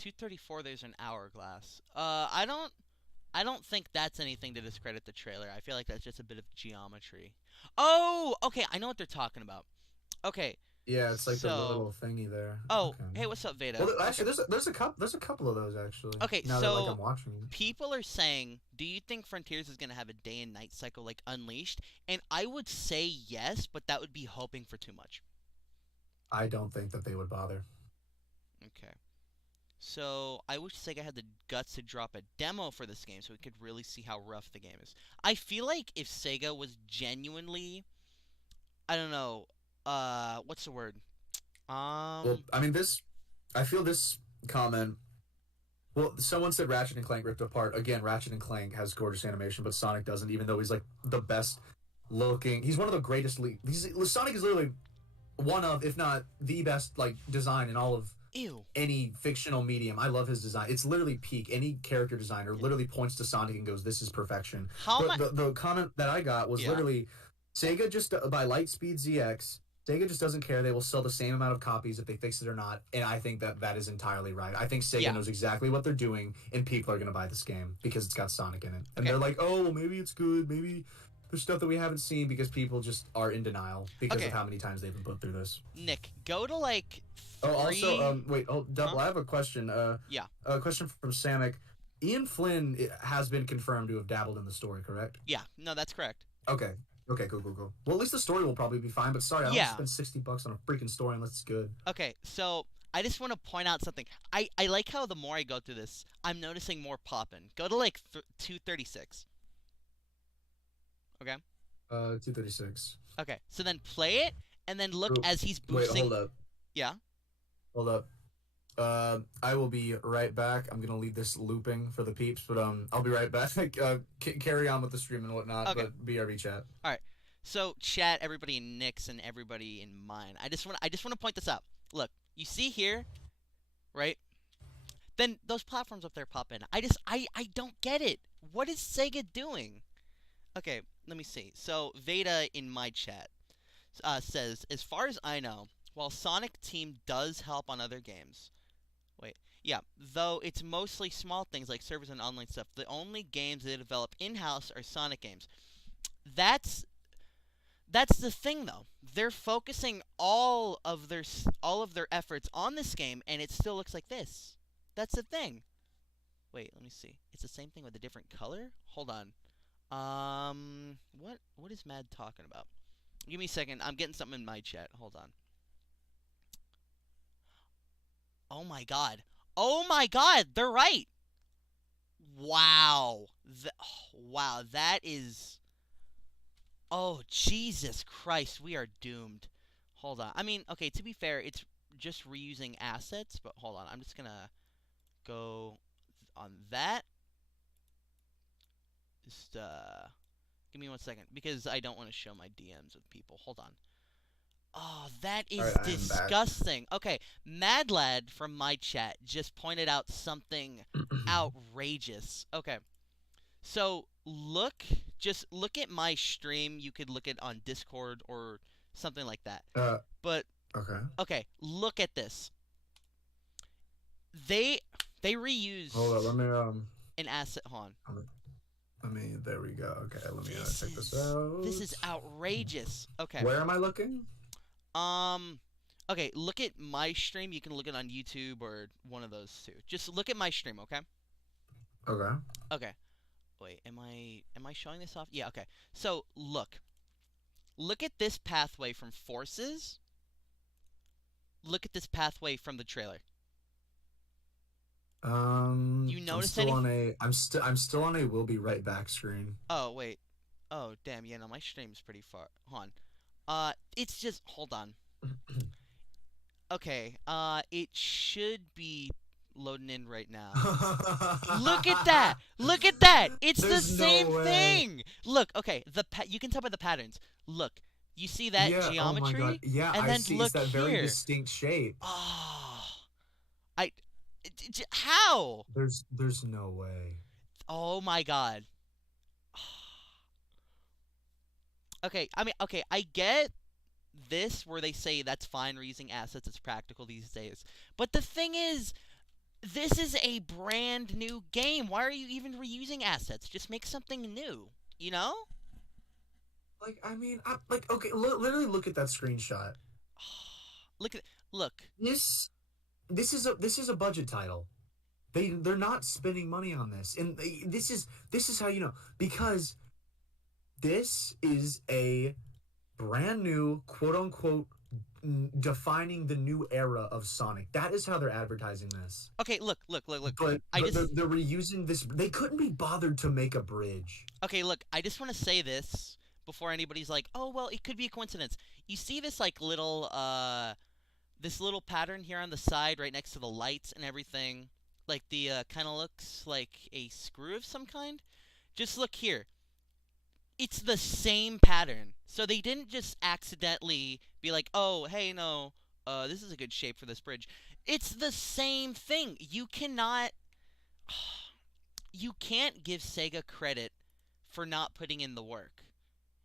2:34, there's an hourglass. I don't think that's anything to discredit the trailer. I feel like that's just a bit of geometry. Oh, okay, I know what they're talking about. Okay. Yeah, it's like the little thingy there. Oh, okay. Hey, what's up, Veda? Well, actually, there's a couple of those actually. Okay, now so that, like, I'm watching it. People are saying, do you think Frontiers is gonna have a day and night cycle like Unleashed? And I would say yes, but that would be hoping for too much. I don't think that they would bother. Okay. So, I wish Sega had the guts to drop a demo for this game so we could really see how rough the game is. I feel like if Sega was genuinely, I don't know, what's the word? Well, I mean, I feel this comment. Well, someone said Ratchet and Clank ripped apart. Again, Ratchet and Clank has gorgeous animation, but Sonic doesn't, even though he's like the best looking. He's one of the greatest. Sonic is literally one of, if not the best, like, design in all of any fictional medium. I love his design. It's literally peak. Any character designer literally points to Sonic and goes, "This is perfection." The comment that I got was literally, Sega just by Lightspeed ZX. Sega just doesn't care. They will sell the same amount of copies if they fix it or not, and I think that is entirely right. I think Sega knows exactly what they're doing, and people are going to buy this game because it's got Sonic in it. And they're like, oh, maybe it's good, maybe there's stuff that we haven't seen, because people just are in denial because of how many times they've been put through this. Nick, go to, like, 3... Oh, also, wait, Double, I have a question. A question from Samek. Ian Flynn has been confirmed to have dabbled in the story, correct? Yeah, no, that's correct. Okay. Okay, cool, cool, cool. Well, at least the story will probably be fine. But sorry, I don't Yeah. spend $60 on a freaking story unless it's good. Okay, so I just want to point out something. I like how the more I go through this, I'm noticing more popping. Go to like 236. Okay? 236. Okay, so then play it, and then look Oop. as he's Wait, boosting. hold up, Yeah? hold up. I will be right back. I'm gonna leave this looping for the peeps, but I'll be right back. Carry on with the stream and whatnot, Okay. but BRB chat. Alright. So, chat, everybody in Nick's and everybody in mine. I just want to point this out. Look, you see here, right? Then those platforms up there pop in. I don't get it. What is Sega doing? Okay, let me see. So, Veda in my chat says, as far as I know, while Sonic Team does help on other games, wait, yeah, though it's mostly small things like servers and online stuff, the only games they develop in-house are Sonic games. That's that's the thing though. They're focusing all of their efforts on this game and it still looks like this. That's the thing. Wait, let me see. It's the same thing with a different color? Hold on. What is Mad talking about? Give me a second. I'm getting something in my chat. Hold on. Oh my god. Oh my god, they're right. Wow. Wow, that is. Oh, Jesus Christ, we are doomed. Hold on. I mean, okay, to be fair, it's just reusing assets, but hold on. I'm just gonna go on that. Just, give me 1 second, because I don't want to show my DMs with people. Hold on. Oh, that All is right, I am back. disgusting. Okay, Mad Lad from my chat just pointed out something outrageous. Okay, so just look at my stream. You could look at on Discord or something like that. uh, But okay. okay, look at this. They they Hold on, reused let me an asset hon. there we go. Okay, let me This check this is this out. is outrageous. Okay. Where am I looking? Um okay, look at my stream. You can look it on YouTube or one of those two. Just look at my stream, okay? Okay. Okay. Wait, am I showing this off? Yeah, okay. So, look. Look at this pathway from Forces. Look at this pathway from the trailer. You I'm notice still any? on a I'm still on a we'll be right back screen. Oh, wait. Oh, damn. Yeah, no, my stream's pretty far. Hold on. It's just hold on. Okay. It should be loading in right now. Look at that! Look at that! It's the There's no same way. thing. Look, okay, you can tell by the patterns. Look, you see that Yeah, oh my god. geometry, Yeah, and I then see. It's look that very here. distinct shape. Oh, I, how? There's no way. Oh my god. Okay, I mean, okay, I get this where they say that's fine, reusing assets, it's practical these days. But the thing is, this is a brand new game. Why are you even reusing assets? Just make something new, you know? Like, I mean, like, okay, literally look at that screenshot. Look at look. This this is a budget title. They're not spending money on this, and this is how you know, because this is a brand new quote unquote defining the new era of Sonic. That is how they're advertising this. Okay, look. I But just they're reusing this. They couldn't be bothered to make a bridge. okay, look. I just want to say this before anybody's like, "Oh, well, it could be a coincidence." You see this like little this little pattern here on the side right next to the lights and everything? Like the kind of looks like a screw of some kind. Just look here. It's the same pattern. So they didn't just accidentally be like, "Oh, hey, no, this is a good shape for this bridge." It's the same thing. You can't give Sega credit for not putting in the work.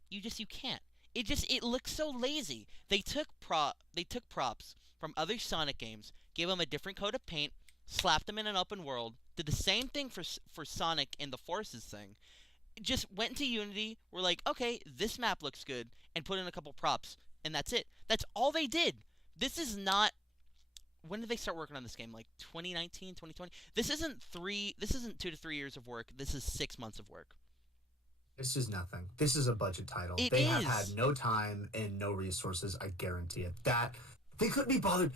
You can't. It looks so lazy. They took props from other Sonic games, gave them a different coat of paint, slapped them in an open world, did the same thing for Sonic and the Forces thing, just went into Unity, were like, okay, this map looks good, and put in a couple props, and that's it. That's all they did. This is not. When did they start working on this game? Like 2019, 2020? This isn't 2 to 3 years of work. This is 6 months of work. This is nothing. This is a budget title. It They have had is. no time and no resources. I guarantee it. That they couldn't be bothered.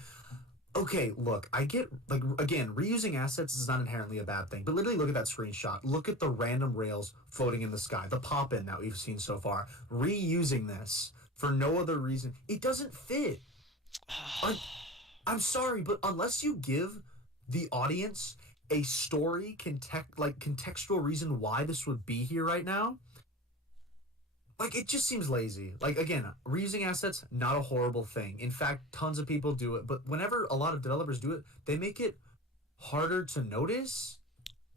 Okay, look, I get like again, reusing assets is not inherently a bad thing, but literally look at that screenshot. Look at the random rails floating in the sky, the pop in that we've seen so far. Reusing this for no other reason, it doesn't fit. Un- I'm sorry, but unless you give the audience a story, contextual reason why this would be here right now, like it just seems lazy. Like again, reusing assets not a horrible thing. In fact, tons of people do it, but whenever a lot of developers do it, they make it harder to notice.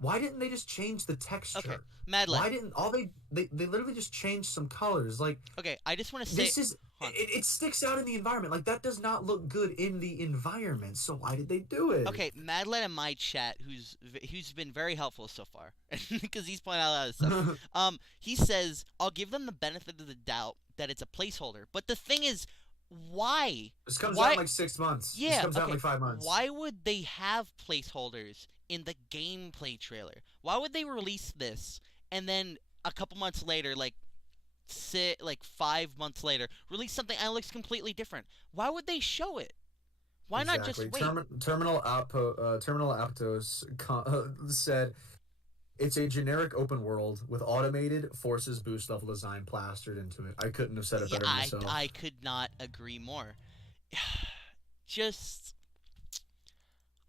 Why didn't they just change the Okay, texture? Madeline. Why didn't all they literally just changed some colors? Like Okay, I just want to say, this is hold on. it sticks out in the environment. Like that does not look good in the environment. So why did they do it? Okay, Madeline in my chat, who's been very helpful so far, because he's pointing out a lot of stuff. He says I'll give them the benefit of the doubt that it's a placeholder, but the thing is, why? This comes out Why? in like 6 months. This Yeah, comes out in okay. like 5 months. Why would they have placeholders in the gameplay trailer? Why would they release this and then a couple months later, like 5 months later, release something and it looks completely different? Why would they show it? Why not just Exactly. wait? Terminal Aptos said it's a generic open world with automated forces boost level design plastered into it. I couldn't have said it Yeah, better myself. I could not agree more. Just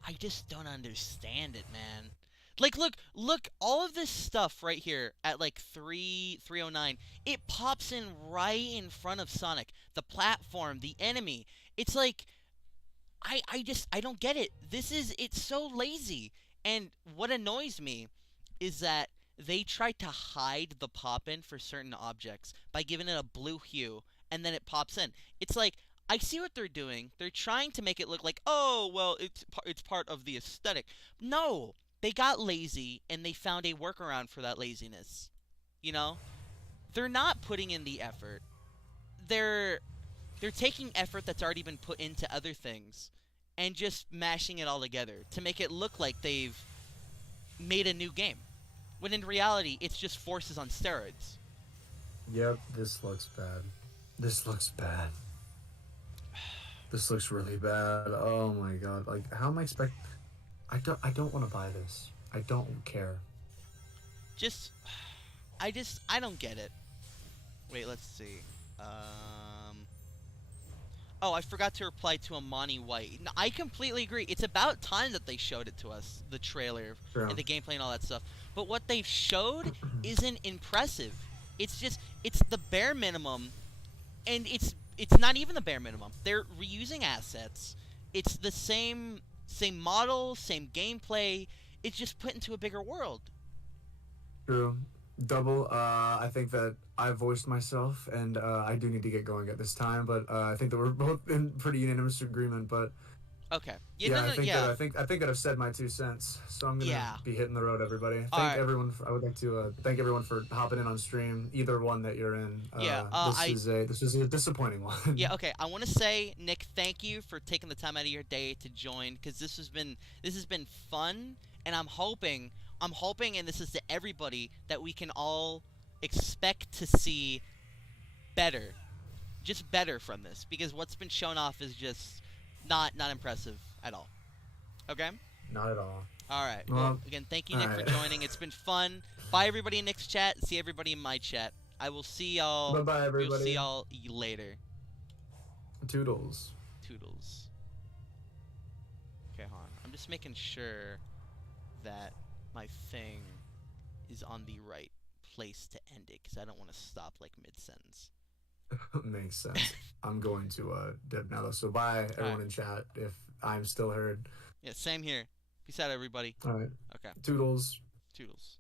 I just don't understand it, man. Like look, all of this stuff right here at like 309, it pops in right in front of Sonic. The platform, the enemy. It's like I don't get it. It's so lazy. And what annoys me is that they tried to hide the pop in for certain objects by giving it a blue hue and then it pops in. It's like I see what they're doing. They're trying to make it look like, "Oh, well, it's part of the aesthetic." No, they got lazy and they found a workaround for that laziness. You know? They're not putting in the effort. They're they're taking effort that's already been put into other things and just mashing it all together to make it look like they've made a new game. When in reality, it's just forces on steroids. Yep, this looks bad. This looks bad. This looks really bad. Oh my god. Like how am I expect I don't want to buy this. I don't care. Just, I don't get it. Wait, let's see. Um, oh, I forgot to reply to Amani White. No, I completely agree. It's about time that they showed it to us, the trailer and True. the gameplay and all that stuff. But what they've showed isn't impressive. It's the bare minimum, and it's not even the bare minimum. They're reusing assets. It's the same model, same gameplay. It's just put into a bigger world. True. Double. I think that I voiced myself, and I do need to get going at this time. But I think that we're both in pretty unanimous agreement. But Okay. Yeah. yeah, No. No. Yeah. I think that I've said my 2 cents. So I'm gonna Yeah. be hitting the road, everybody. All right. I would like to thank everyone for hopping in on stream. Either one that you're in. Yeah. This is a disappointing one. Yeah. Okay. I want to say, Nick, thank you for taking the time out of your day to join, because this has been fun, and I'm hoping, and this is to everybody, that we can all expect to see better, just better from this, because what's been shown off is just not impressive at all. Okay. Not at all. All right. Well, Well, again, thank you, all Nick, for right. joining. It's been fun. Bye, everybody in Nick's chat. See everybody in my chat. I will see y'all. Bye bye, We'll see everybody. y'all later. Toodles. Toodles. Okay, hold on. I'm just making sure that my thing is on the right place to end it, because I don't want to stop like mid sentence. Makes sense. I'm going to dip now though. So bye All right. everyone in chat if I'm still heard. Yeah, same here. Peace out, everybody. All right. Okay. Toodles. Toodles.